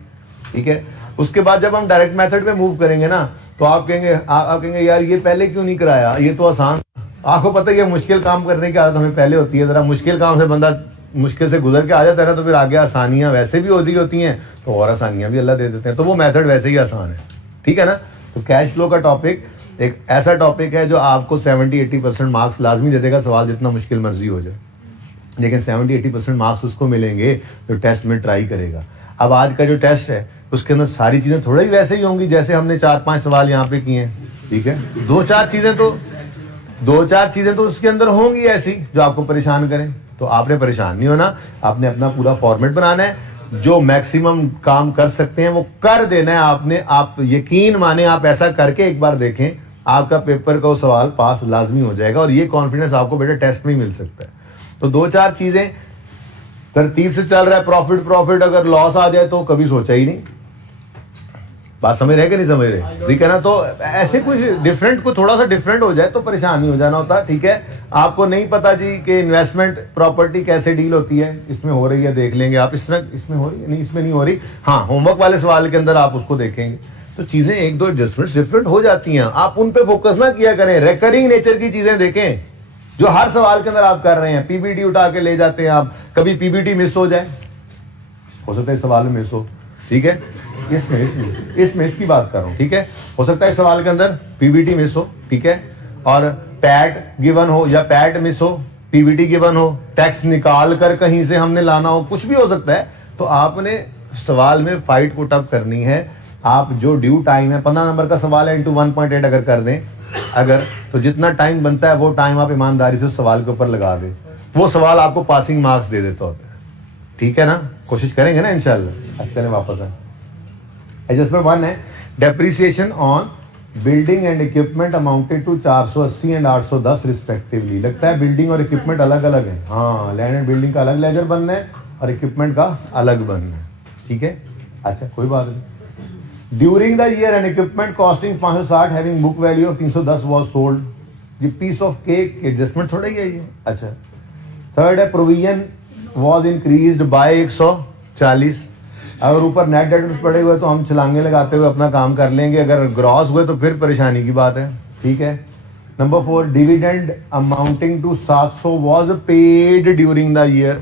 ठीक है, उसके बाद जब हम डायरेक्ट मेथड पे मूव करेंगे ना तो आप कहेंगे यार ये पहले क्यों नहीं कराया, ये तो आसान। आपको पता है ये मुश्किल काम करने की आदत हमें पहले होती है, जरा मुश्किल काम से बंदा मुश्किल से गुजर के आ जाता है ना तो फिर आगे आसानियां वैसे भी हो रही होती हैं तो और आसानियां भी अल्लाह दे देते हैं, तो वो मेथड वैसे ही आसान है। ठीक है ना। तो कैश फ्लो का टॉपिक एक ऐसा टॉपिक है जो आपको 70-80% मार्क्स लाजमी दे देगा, सवाल जितना मुश्किल मर्जी हो जाए, लेकिन 70-80% मार्क्स उसको मिलेंगे जो टेस्ट में ट्राई करेगा। अब आज का जो टेस्ट है उसके अंदर सारी चीजें थोड़ा ही वैसे ही होंगी जैसे हमने 4-5 सवाल यहाँ पे किए हैं। ठीक है, दो चार चीजें तो उसके अंदर होंगी ऐसी जो आपको परेशान करें, तो आपने परेशान नहीं होना, आपने अपना पूरा फॉर्मेट बनाना है, जो मैक्सिमम काम कर सकते हैं वो कर देना है आपने। आप यकीन माने, आप ऐसा करके एक बार देखें, आपका पेपर का वो सवाल पास लाजमी हो जाएगा, और ये कॉन्फिडेंस आपको बेटा टेस्ट में ही मिल सकता है। तो दो चार चीजें तरतीब से चल रहा है, प्रॉफिट अगर लॉस आ जाए तो कभी सोचा ही नहीं। बात समझ रहे कि नहीं समझ रहे? ठीक है ना। तो ऐसे कुछ डिफरेंट, को थोड़ा सा डिफरेंट हो जाए तो परेशान नहीं हो जाना होता। ठीक है, आपको नहीं पता जी कि इन्वेस्टमेंट प्रॉपर्टी कैसे डील होती है, इसमें हो रही है देख लेंगे आप, इस तरह इसमें हो रही है, नहीं इसमें नहीं हो रही, हाँ होमवर्क वाले सवाल के अंदर आप उसको देखेंगे। तो चीजें एक दो एडजस्टमेंट्स डिफरेंट हो जाती हैं, आप उन पे फोकस ना किया करें, रिकरिंग नेचर की चीजें देखें जो हर सवाल के अंदर आप कर रहे हैं। पीबीटी उठा के ले जाते हैं आप, कभी पीबीटी मिस हो जाए, हो सकता है सवाल में मिस हो। ठीक है, इसमें इसकी बात कर रहा हूं। ठीक है, हो सकता है सवाल के अंदर पीबीटी मिस हो, ठीक है, और पैट गिवन हो या पैट मिस हो, पीबीटी गिवन हो, टैक्स निकाल कर कहीं से हमने लाना हो, कुछ भी हो सकता है। तो आपने सवाल में फाइट पुट अप करनी है। आप जो ड्यू टाइम है, 15 नंबर का सवाल है, इंटू 1.8 अगर कर दें, अगर तो जितना टाइम बनता है वो टाइम आप ईमानदारी से उस सवाल के ऊपर लगा दें, वो सवाल आपको पासिंग मार्क्स दे देता होता है। ठीक है ना, कोशिश करेंगे ना इंशाल्लाह। चलें वापस है। एडजस्टमेंट 1 है, depreciation on building and equipment amounted to 480 and 810 respectively. लगता है बिल्डिंग और इक्विपमेंट अलग अलग है, हाँ, लैंड एंड बिल्डिंग का अलग लेजर बनना है और इक्विपमेंट का अलग बनना है। ठीक है, अच्छा कोई बात नहीं। During the year N equipment costing 560 having book value of 310 was sold. ये पीस ऑफ केक एडजस्टमेंट थोड़ा ही है ये। अच्छा, थर्ड है, प्रोविजन वाज इंक्रीज्ड बाय 140। अगर ऊपर नेट डेटर्स पड़े हुए तो हम छलांगे लगाते हुए अपना काम कर लेंगे, अगर ग्रॉस हुए तो फिर परेशानी की बात है। ठीक है। Number 4, dividend amounting to 700 was paid during the year.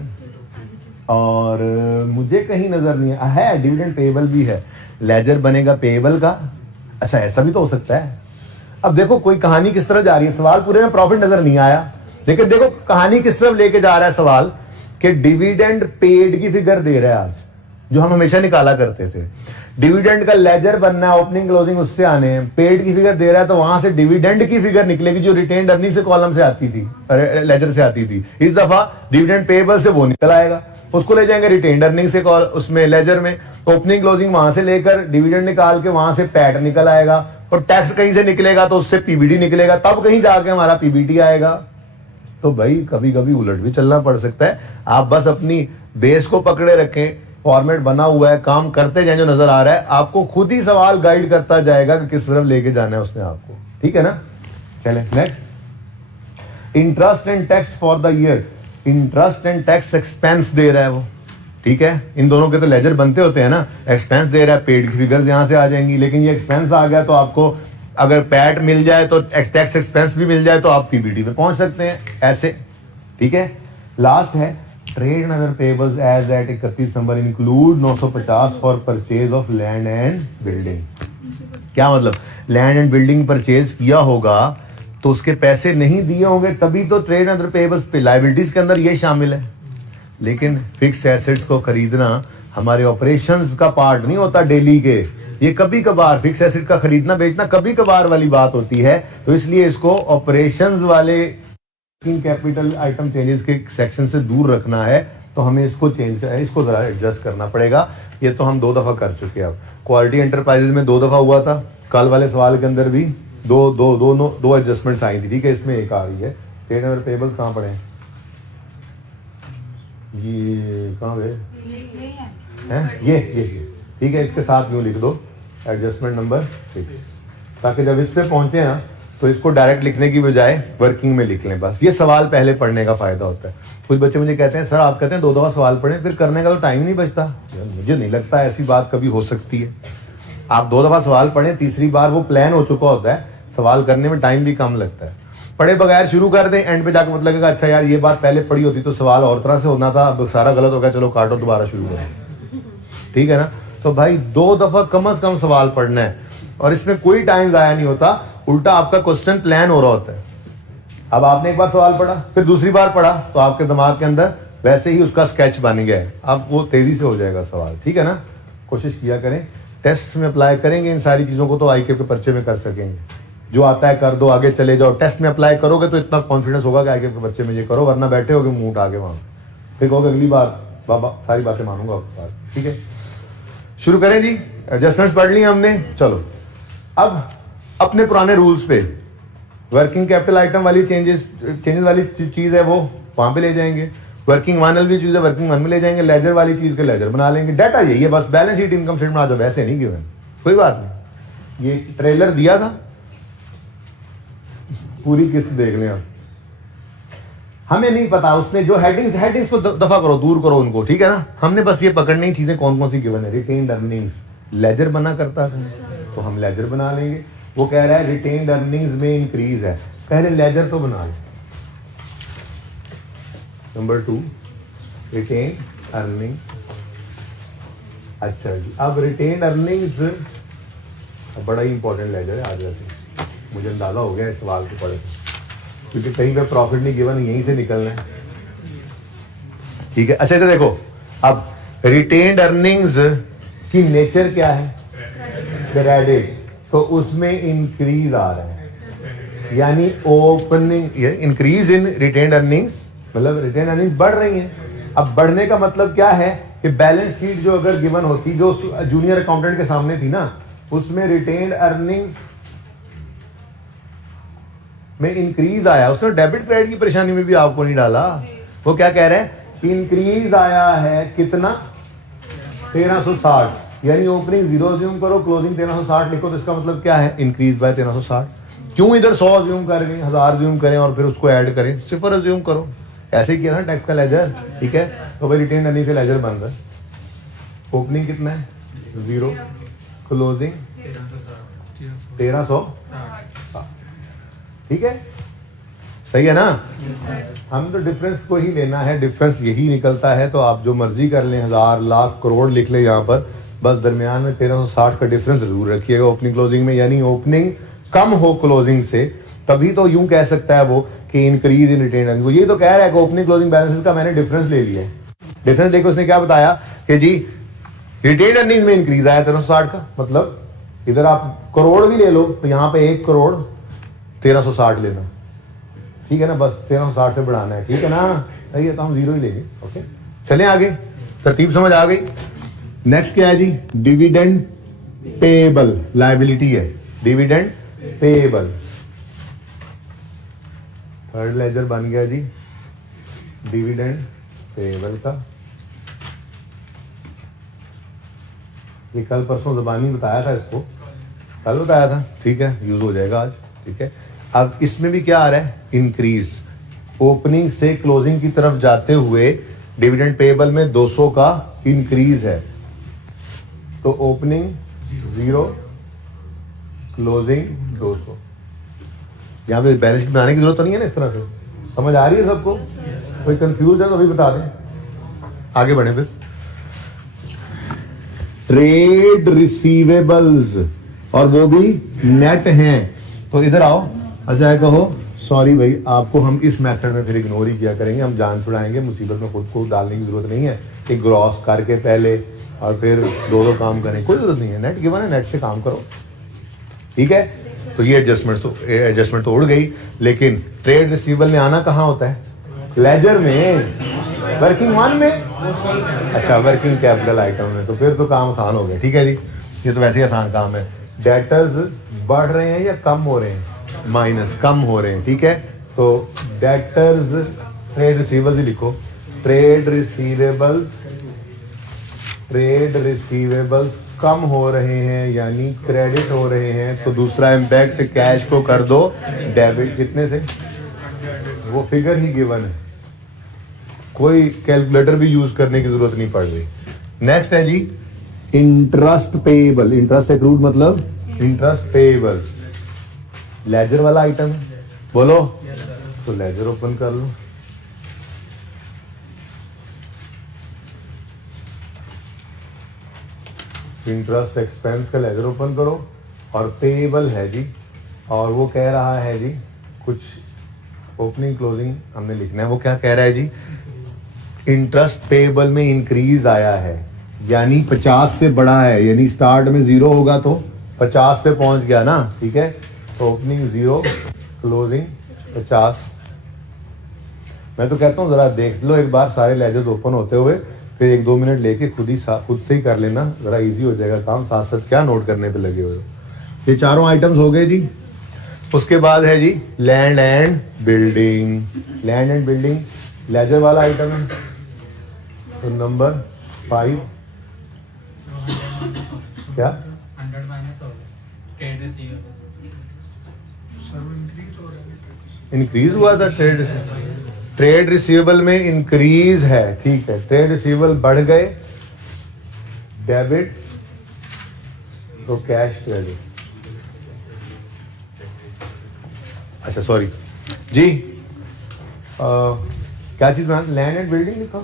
और मुझे कहीं नजर नहीं है डिविडेंड पेएबल भी है, लेजर बनेगा पेएबल का। अच्छा, ऐसा भी तो हो सकता है। अब देखो कोई कहानी किस तरह जा रही है, सवाल पूरे में प्रॉफिट नजर नहीं आया, लेकिन देखो कहानी किस तरफ लेके जा रहा है सवाल, कि डिविडेंड पेड की फिगर दे रहा है आज, जो हम हमेशा निकाला करते थे। डिविडेंड का लेजर बनना है, ओपनिंग क्लोजिंग उससे आने हैं, पेड की फिगर दे रहा है तो वहां से डिविडेंड की फिगर निकलेगी जो रिटेन्ड अर्निंग से कॉलम से आती थी, लेजर से आती थी। इस दफा डिविडेंड पेएबल से वो निकल आएगा, उसको ले जाएंगे रिटेन्ड अर्निंग से कॉल उसमें लेजर में, ओपनिंग क्लोजिंग वहां से लेकर डिविडेंड निकाल के वहां से पैट निकल आएगा, और टैक्स कहीं से निकलेगा तो उससे पीबीडी निकलेगा, तब कहीं जाके हमारा पीबीटी आएगा। तो भाई कभी कभी उलट भी चलना पड़ सकता है। आप बस अपनी बेस को पकड़े रखें, फॉर्मेट बना हुआ है, काम करते जाए, जो नजर आ रहा है आपको खुद ही सवाल गाइड करता जाएगा कि किस तरफ लेके जाना है उसने आपको। ठीक है ना। चलें next, interest and tax for the year. Interest and tax expense दे रहा है वो, ठीक है, इन दोनों के तो लेजर बनते होते हैं ना, एक्सपेंस दे रहा है, पेड की फिगर्स यहां से आ जाएंगी, लेकिन ये एक्सपेंस आ गया तो आपको अगर पैट मिल जाए तो टैक्स एक्सपेंस भी मिल जाए तो आप पीबीटी में पहुंच सकते हैं ऐसे, ठीक है। लास्ट है trade and other payables as at 31 December include 950 for purchase of land and building. क्या मतलब, लैंड एंड बिल्डिंग परचेज किया होगा तो उसके पैसे नहीं दिए होंगे, तभी तो ट्रेड एंड अदर पेबल्स पे लायबिलिटीज के अंदर ये शामिल है। लेकिन फिक्स एसेट्स को खरीदना हमारे ऑपरेशंस का पार्ट नहीं होता डेली के, ये कभी कभार फिक्स एसेट का खरीदना बेचना कभी कभार वाली बात होती है। तो इसलिए इसको ऑपरेशंस वाले कैपिटल आइटम चेंजेस के सेक्शन से दूर रखना है, तो हमें इसको चेंज इसको जरा एडजस्ट करना पड़ेगा। ये तो हम 2 दफा कर चुके हैं। अब क्वालिटी एंटरप्राइजेज में 2 दफा हुआ था, कल वाले सवाल के अंदर भी दो एडजस्टमेंट्स आई थी, ठीक है। इसमें एक आ रही है। ट्रेड एंड पेबल्स कहाँ पड़े हैं, ये कहाँ गए हैं, ये ठीक है। इसके साथ यूँ लिख दो एडजस्टमेंट नंबर 6, ताकि जब इस पे पहुंचे ना तो इसको डायरेक्ट लिखने की बजाय वर्किंग में लिख लें। बस ये सवाल पहले पढ़ने का फायदा होता है। कुछ बच्चे मुझे कहते हैं सर आप कहते हैं 2 दफा सवाल पढ़ें, फिर करने का तो टाइम नहीं बचता। मुझे नहीं लगता ऐसी बात कभी हो सकती है। आप 2 दफा सवाल पढ़ें, तीसरी बार वो प्लान हो चुका होता है, सवाल करने में टाइम भी कम लगता है। पढ़े बगैर शुरू कर दें, एंड पे जाकर मतलब लगेगा अच्छा यार ये बात पहले पढ़ी होती तो सवाल और तरह से होना था, अब सारा गलत हो गया, चलो काटो दोबारा शुरू करें, ठीक है ना। तो भाई 2 दफा कम से कम सवाल पढ़ना है, और इसमें कोई टाइम जाया नहीं होता, उल्टा आपका क्वेश्चन प्लान हो रहा होता है। अब आपने एक बार सवाल पढ़ा, फिर दूसरी बार पढ़ा, तो आपके दिमाग के अंदर वैसे ही उसका स्केच बन गया है, अब वो तेजी से हो जाएगा सवाल, ठीक है ना। कोशिश किया करें, टेस्ट में अप्लाई करेंगे इन सारी चीजों को तो आईक्यू के पर्चे में कर सकेंगे। जो आता है कर दो, आगे चले जाओ। टेस्ट में अप्लाई करोगे तो इतना कॉन्फिडेंस होगा कि आईक्यू के पर्चे में ये करो, वरना बैठे होगे मुंह उठा के वहां, फिर कहोगे अगली बार बाबा सारी बातें मानूंगा आपके साथ, ठीक है। शुरू करें जी, एडजस्टमेंट्स पढ़ ली हमने। चलो अब अपने पुराने रूल्स पे वर्किंग कैपिटल आइटम वाली चेंजेस वाली चीज है वो वहां पे ले जाएंगे, वर्किंग वन वाली चीज है वर्किंग वन में ले जाएंगे, लेजर वाली चीज के लेजर बना लेंगे। डाटा यही है बस, बैलेंस शीट इनकम स्टेटमेंट बना दो, वैसे नहीं गिवन, कोई बात नहीं। ये ट्रेलर दिया था, पूरी किस्त देख लें आप। हमें नहीं पता उसमें जो हेडिंग्स को दफा करो, दूर करो उनको, ठीक है ना। हमने बस ये पकड़नी चीजें कौन कौन सी गिवन है। रिटेन्ड अर्निंग्स लेजर बना करता था, तो हम लेजर बना लेंगे। वो कह रहा है रिटेन्ड अर्निंग्स में इंक्रीज है, पहले लेजर तो बना लें। Number 2 retained earnings. अच्छा जी, अब रिटेन्ड अर्निंग्स बड़ा ही इंपॉर्टेंट लेजर है आज, वैसे मुझे अंदाजा हो गया सवाल को पढ़े, क्योंकि कहीं पे प्रॉफिट नहीं गिवन, यहीं से निकलना है, ठीक है। अच्छा तो देखो, अब रिटेन्ड अर्निंग्स की नेचर क्या है, क्रेडिट, तो उसमें इंक्रीज आ रहा है, यानी opening increase in retained earnings, मतलब रिटेन्ड अर्निंग्स बढ़ रही हैं। अब बढ़ने का मतलब क्या है कि बैलेंस शीट जो अगर गिवन होती, जो जूनियर अकाउंटेंट के सामने थी ना, उसमें रिटेन्ड अर्निंग्स में इंक्रीज आया, उसने डेबिट क्रेडिट की परेशानी में भी आपको नहीं डाला। वो क्या कह रहे हैं, इंक्रीज आया है कितना, 1360, यानी ओपनिंग 0 अज्यूम करो, क्लोजिंग 1360 लिखो, तो इसका मतलब क्या है, इंक्रीज बाय 1360। क्यों इधर 100 अज्यूम करें, 1000 अज्यूम करें और फिर उसको ऐड करें, 0 अज्यूम करो, ऐसे ही किया ना टैक्स का लेजर, ठीक है। तो भाई रिटेन अर्निंग से लेजर बन रहा है, ओपनिंग कितना है 0, क्लोजिंग 1300, ठीक है, सही है ना। हम तो डिफरेंस को ही लेना है, डिफरेंस यही निकलता है, तो आप जो मर्जी कर लें, 1000 लाख करोड़ लिख लें यहाँ पर, बस दरमियान में 1360 का डिफरेंस जरूर रखिएगा ओपनिंग क्लोजिंग में, यानी ओपनिंग कम हो क्लोजिंग से, तभी तो यूं कह सकता है वो कि इंक्रीज इन रिटेन अर्निंग। ये तो कह रहा है कि ओपनिंग क्लोजिंग बैलेंसेस का मैंने डिफरेंस ले लिया है। डिफरेंस देखो उसने क्या बताया कि जी रिटेन अर्निंग में इंक्रीज आया 1360 का, मतलब इधर आप करोड़ भी ले लो तो यहाँ पे 1 करोड़ 1360 लेना, ठीक है ना, बस 1360 से बढ़ाना है, ठीक है ना, सही है, तो हम 0 ही लेंगे। ओके, चलें आगे, तरतीब समझ आ गई। नेक्स्ट क्या है जी, डिविडेंड पेएबल लायबिलिटी है, डिविडेंड पेएबल, थर्ड लेजर बन गया जी डिविडेंड पेएबल का। ये कल परसों ज़बानी बताया था, इसको कल बताया था, ठीक है, यूज हो जाएगा आज, ठीक है। अब इसमें भी क्या आ रहा है, इंक्रीज, ओपनिंग से क्लोजिंग की तरफ जाते हुए डिविडेंड पेएबल में 200 का इंक्रीज है, तो ओपनिंग 0, क्लोजिंग 200। यहाँ पे बैलेंस शीट बनाने की जरूरत तो नहीं है ना, इस तरह से समझ आ रही है सबको? कोई कंफ्यूज है तो अभी बता दें, आगे बढ़े फिर। ट्रेड रिसीवेबल्स, और वो भी नेट हैं, तो इधर आओ। अच्छा कहो सॉरी भाई, आपको हम इस मेथड में फिर इग्नोर ही किया करेंगे, हम जान छुड़ाएंगे, मुसीबत में खुद को डालने की जरूरत नहीं है कि ग्रॉस करके पहले और फिर दो काम करें, कोई जरूरत नहीं है। नेट गिवन है, नेट से काम करो, ठीक है। तो ये एडजस्टमेंट तो उड़ गई, लेकिन ट्रेड रिसीवेबल में आना कहाँ होता है? लेजर में, वर्किंग वन में। अच्छा, वर्किंग कैपिटल आइटम में, तो फिर तो काम आसान हो गया, ठीक है जी। ये तो वैसे ही आसान काम है। डेटर्स बढ़ रहे हैं या कम हो रहे हैं? माइनस, कम हो रहे हैं, ठीक है। तो डेटर्स, ट्रेड रिसीवेबल्स ही लिखो, ट्रेड रिसीवेबल्स कम हो रहे हैं यानी क्रेडिट हो रहे हैं, तो दूसरा इम्पैक्ट कैश को कर दो डेबिट। कितने से? वो फिगर ही गिवन है, कोई कैलकुलेटर भी यूज करने की जरूरत नहीं पड़ रही। नेक्स्ट है जी इंटरेस्ट पेएबल। इंटरेस्ट एक्रूड मतलब इंटरेस्ट पेएबल, लेजर वाला आइटम है, बोलो। तो लेजर ओपन कर लो, इंटरेस्ट एक्सपेंस का लेजर ओपन करो, और पेएबल है जी, और वो कह रहा है जी कुछ ओपनिंग क्लोजिंग हमने लिखना है। वो क्या कह रहा है जी? इंटरेस्ट पेएबल में इंक्रीज आया है, यानी 50 से बड़ा है, यानी स्टार्ट में 0 होगा तो 50 पे पहुंच गया ना, ठीक है। तो ओपनिंग 0, क्लोजिंग 50। मैं तो कहता हूँ जरा देख लो एक बार सारे लेजर्स ओपन होते हुए, फिर 1-2 मिनट लेके खुद से ही कर लेना, जरा इजी हो जाएगा काम। साथ साथ क्या नोट करने पे लगे हुए हो। ये चारों आइटम्स हो गए जी। उसके बाद है जी land and building. Land and building ledger वाला आइटम है, तो नंबर 5 क्या? 100 माइनस हो गया ट्रेड रिसीवेबल। इंक्रीज हुआ था ट्रेड रिसीवेबल में इंक्रीज है, ठीक है। ट्रेड रिसीवेबल बढ़ गए, डेबिट तो कैश क्रेडिट। अच्छा सॉरी जी, क्या चीज बना? लैंड एंड बिल्डिंग लिखा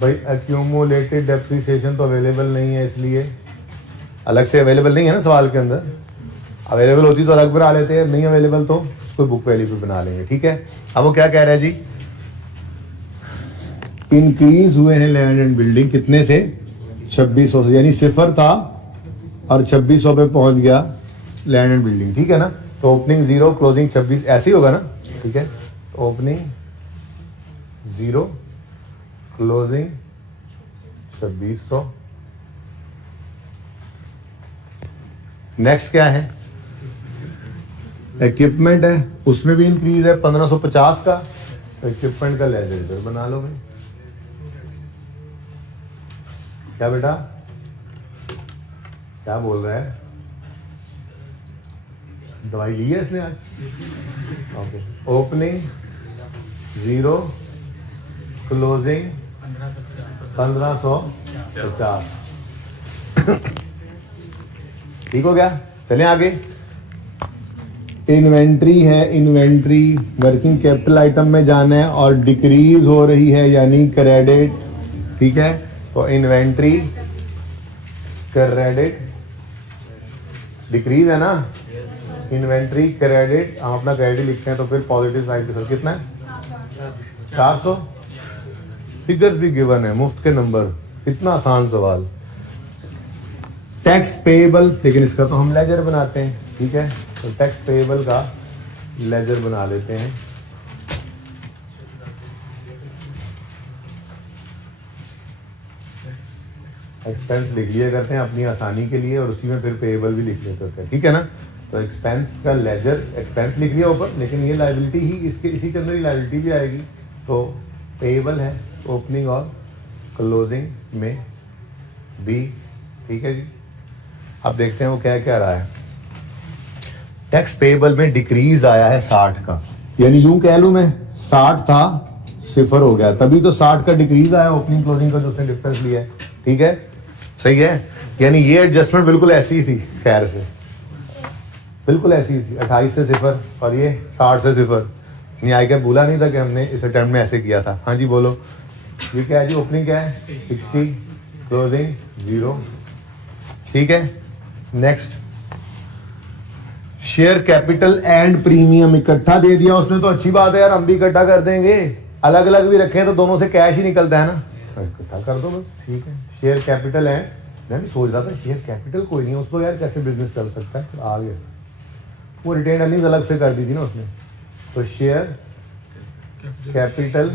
भाई। एक्यूमुलेटेड डेप्रिसिएशन तो अवेलेबल नहीं है, इसलिए अलग से अवेलेबल नहीं है ना सवाल के अंदर। अवेलेबल होती तो अलग बना लेते हैं, नहीं अवेलेबल तो उसको बुक वैल्यू पे बना लेंगे, ठीक है। अब वो क्या कह रहा है जी? इंक्रीज हुए हैं लैंड एंड बिल्डिंग, कितने से? 2600 से, यानी 0 था और 2600 पे पहुंच गया लैंड एंड बिल्डिंग, ठीक है ना। तो ओपनिंग 0, क्लोजिंग 26, ऐसे ही होगा ना, ठीक है। Opening 0, closing 2600। नेक्स्ट क्या है? इक्विपमेंट है, उसमें भी इंक्रीज है 1550 का, तो इक्विपमेंट का लेजर इधर बना लो भाई। क्या बेटा, क्या बोल रहा है? दवाई ली है इसने आज? ओके। Opening 0, closing 1550। ठीक हो गया, चलें आगे। इन्वेंट्री है, इन्वेंट्री वर्किंग कैपिटल आइटम में जाना है और डिक्रीज हो रही है यानी क्रेडिट, ठीक है। तो इन्वेंट्री क्रेडिट, डिक्रीज है ना, इन्वेंट्री क्रेडिट, हम अपना क्रेडिट लिखते हैं तो फिर पॉजिटिव साइड के साथ कितना है? 400। फिगर्स भी गिवन है, मुफ्त के नंबर, कितना आसान सवाल। टैक्स पेएबल, लेकिन इसका तो हम लेजर बनाते हैं, ठीक है। तो टैक्स पेएबल का लेजर बना लेते हैं। एक्सपेंस लिख लिया करते हैं अपनी आसानी के लिए, और उसी में फिर पेएबल भी लिख लिया करते हैं, ठीक है ना। तो एक्सपेंस का लेजर, एक्सपेंस लिख लिया ऊपर, लेकिन ये लायबिलिटी ही इसके, इसी के अंदर ही लायबिलिटी भी आएगी। तो पेएबल है ओपनिंग और क्लोजिंग में भी, ठीक है जी। अब देखते हैं वो क्या क्या रहा है। टैक्स पेएबल में डिक्रीज आया है 60 का, यानी यूं कह लूं मैं 60 था 0 हो गया, तभी तो 60 का डिक्रीज आया ओपनिंग क्लोजिंग का जो उसने डिफरेंस लिया है, ठीक है, सही है। यानी ये एडजस्टमेंट बिल्कुल ऐसी ही थी, खैर से बिल्कुल ऐसी ही थी, 28 से 0 और ये 60 से 0। न्याय का भूला नहीं था कि हमने इस अटेम्प्ट में ऐसे किया था। हाँ जी बोलो, ये क्या है जी? ओपनिंग क्या है? 60, क्लोजिंग 0। ठीक है, next share capital and premium इकट्ठा दे दिया उसने तो अच्छी बात है यार, हम भी इकट्ठा कर देंगे। अलग अलग भी रखे तो दोनों से कैश ही निकलता है ना, इकट्ठा कर दो बस। ठीक है, शेयर कैपिटल एंड, मैं भी सोच रहा था शेयर कैपिटल कोई नहीं है उसको यार, कैसे बिजनेस चल सकता है, आ गया वो रिटेन अर्निंग्स अलग से कर दी थी ना उसने। तो शेयर कैपिटल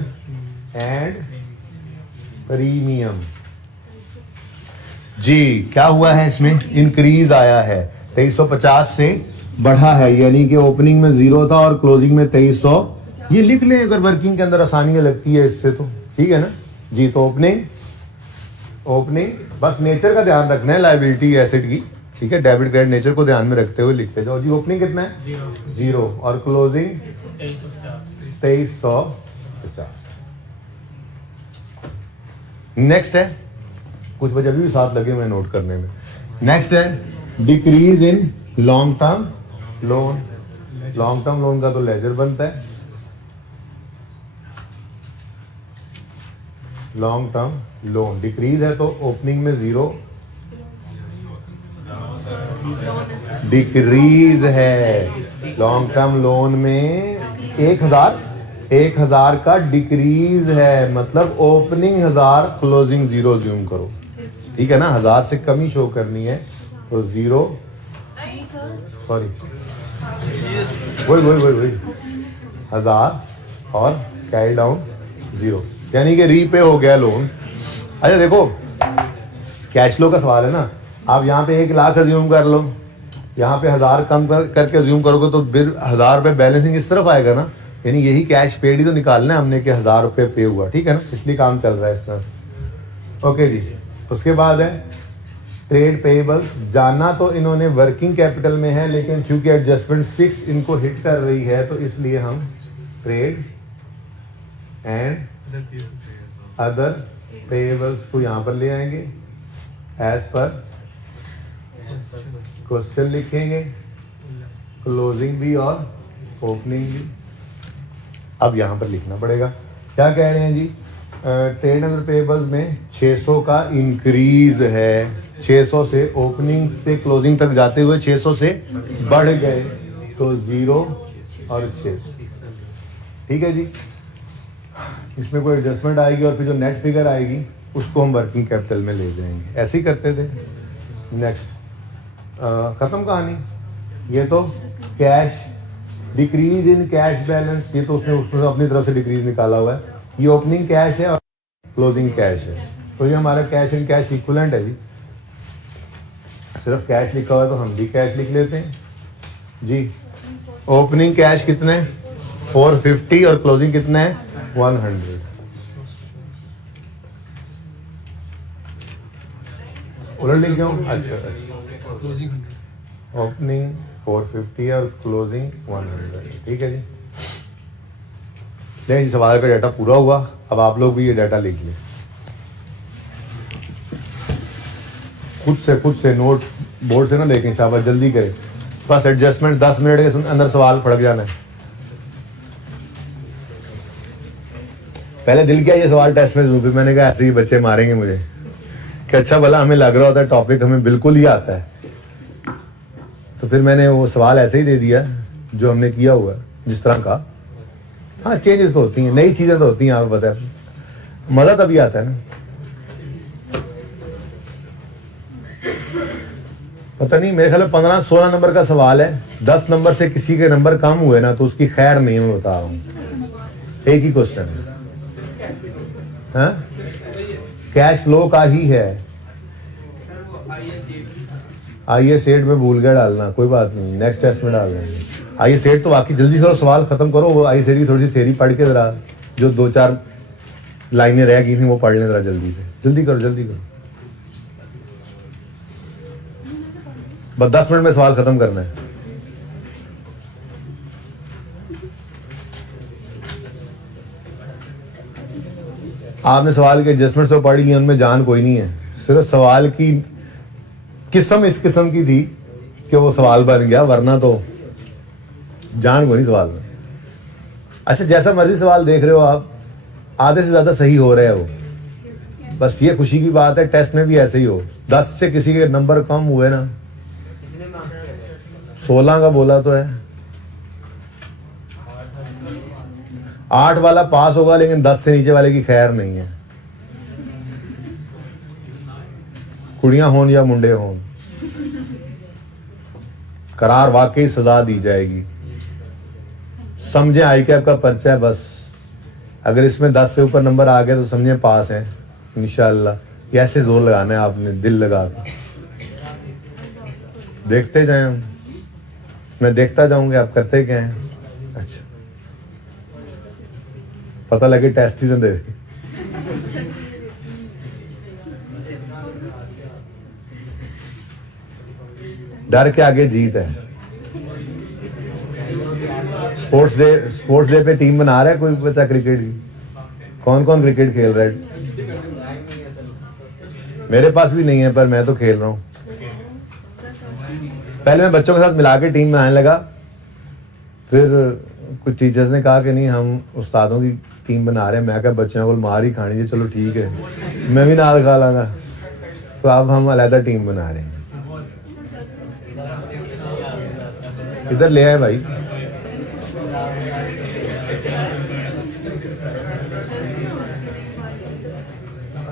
एंड प्रीमियम जी, क्या हुआ है इसमें? इंक्रीज आया है, 2350 से बढ़ा है, यानी कि ओपनिंग में 0 था और क्लोजिंग में 2300। ये लिख लें अगर वर्किंग के अंदर आसानी लगती है इससे तो, ठीक है ना जी। तो ओपनिंग बस नेचर का ध्यान रखना है लायबिलिटी एसेट की, ठीक है, डेबिट क्रेडिट नेचर को ध्यान में रखते हुए लिखते जाओ जी। ओपनिंग कितना है? 0 और क्लोजिंग 2350। नेक्स्ट है, कुछ वजह भी साथ लगे हुए नोट करने में। नेक्स्ट है decrease in long term loan. Long term loan का तो लेजर बनता है, लॉन्ग टर्म लोन डिक्रीज है तो ओपनिंग में 0, डिक्रीज है लॉन्ग टर्म लोन में 1000 का डिक्रीज है, मतलब ओपनिंग 1000 क्लोजिंग 0 ज्यूम करो, ठीक है ना। 1000 से कमी शो करनी है तो 0, सॉरी वही 1000 और कैरी डाउन 0, यानी कि रीपे हो गया लोन। अच्छा देखो, कैश फ्लो का सवाल है ना, आप यहाँ पे 1 लाख अज्यूम कर लो, यहाँ पे 1000 कम करके अज्यूम करोगे तो फिर 1000 रुपये बैलेंसिंग इस तरफ आएगा ना, यानी यही कैश पेड ही तो निकालना है हमने कि 1000 रुपये पे हुआ, ठीक है ना, इसलिए काम चल रहा है इस तरह से। ओके जी, उसके बाद है ट्रेड पेएबल्स। जाना तो इन्होंने वर्किंग कैपिटल में है, लेकिन चूंकि एडजस्टमेंट 6 इनको हिट कर रही है तो इसलिए हम ट्रेड एंड अदर पेएबल्स को यहां पर ले आएंगे, एज पर क्वेश्चन लिखेंगे, क्लोजिंग भी और ओपनिंग भी। अब यहां पर लिखना पड़ेगा, क्या कह रहे हैं जी? ट्रेड एंड पेएबल्स में 600 का इंक्रीज है, 600 से ओपनिंग से क्लोजिंग तक जाते हुए 600 से बढ़ गए तो 0 और 600, ठीक है जी। इसमें कोई एडजस्टमेंट आएगी और फिर जो नेट फिगर आएगी उसको हम वर्किंग कैपिटल में ले जाएंगे, ऐसे ही करते थे। नेक्स्ट खत्म कहानी। ये तो cash decrease in cash balance, ये तो उसने अपनी तरफ से डिक्रीज निकाला हुआ है। ये ओपनिंग कैश है और क्लोजिंग कैश है, तो ये हमारा कैश इन कैश इक्विवेलेंट है जी। सिर्फ कैश लिखा हुआ है तो हम भी कैश लिख लेते हैं जी। ओपनिंग कैश कितना है? 450 और क्लोजिंग कितना है? 100। उलट लिख जाऊं? अच्छा, ओपनिंग 450 और क्लोजिंग 100, ठीक है जी। नहीं, सवाल का डाटा पूरा हुआ, अब आप लोग भी ये डाटा लिख लें खुद से नोट बोर्ड से ना लेके, शाबाश जल्दी करें, बस एडजस्टमेंट 10 मिनट के अंदर सवाल फड़क जाना है। पहले दिल किया ये सवाल टेस्ट में दूं, फिर मैंने कहा ऐसे ही बच्चे मारेंगे मुझे कि अच्छा भला हमें लग रहा होता है टॉपिक हमें बिल्कुल ही आता है, तो फिर मैंने वो सवाल ऐसे ही दे दिया जो हमने किया हुआ है जिस तरह का। हाँ, चेंजेस तो होती हैं, नई चीजें तो होती हैं, आपको पता है, मजा तभी आता है ना। पता नहीं, मेरे ख्याल में 15-16 नंबर का सवाल है, 10 नंबर से किसी के नंबर कम हुए ना तो उसकी खैर नहीं, मैं बता रहा हूँ, एक ही क्वेश्चन है। हाँ? कैश फ्लो का ही है। आइए सेट में भूल गया डालना, कोई बात नहीं, नेक्स्ट टेस्ट में डाल देंगे। आइए सेट तो बाकी जल्दी करो, सवाल खत्म करो, वो आइए सेट की थोड़ी सी थ्योरी पढ़ के जरा, जो 2-4 लाइनें रह गई थी वो पढ़ लें जरा जल्दी से, जल्दी करो। बस 10 मिनट में सवाल खत्म करना है। आपने सवाल के एडजस्टमेंट तो पढ़ लिए, उनमें जान कोई नहीं है, सिर्फ सवाल की किस्म इस किस्म की थी कि वो सवाल बन गया, वरना तो जान को नहीं सवाल में। अच्छा, जैसा मर्जी सवाल देख रहे हो आप, आधे से ज्यादा सही हो रहे हो, बस ये खुशी की बात है। टेस्ट में भी ऐसे ही हो, 10 से किसी के नंबर कम हुए ना, 16 का बोला तो है, 8 वाला पास होगा, लेकिन 10 से नीचे वाले की खैर नहीं है, कुड़ियां हों या मुंडे हों, करार वाकई सजा दी जाएगी। समझे आई कैप का पर्चा है बस, अगर इसमें 10 से ऊपर नंबर आ गए तो समझे पास है इंशाअल्लाह। ये ऐसे जोर लगाना है आपने, दिल लगा के देखते जाएं हम, मैं देखता जाऊंगा आप करते क्या हैं। अच्छा, पता लगे टेस्ट ही दे। डर के आगे जीत है। स्पोर्ट्स डे पे टीम बना रहा है कोई बच्चा क्रिकेट की? कौन कौन क्रिकेट खेल रहा है? मेरे पास भी नहीं है, पर मैं तो खेल रहा हूं। पहले मैं बच्चों के साथ मिला के टीम बनाने लगा, फिर कुछ टीचर्स ने कहा कि नहीं, हम उस्तादों की टीम बना रहे हैं। मैं कहा बच्चों को मार ही खानी है, चलो ठीक है, मैं भी नाल खा लांगा। तो अब हम अलग टीम बना रहे हैं। इधर ले आए भाई।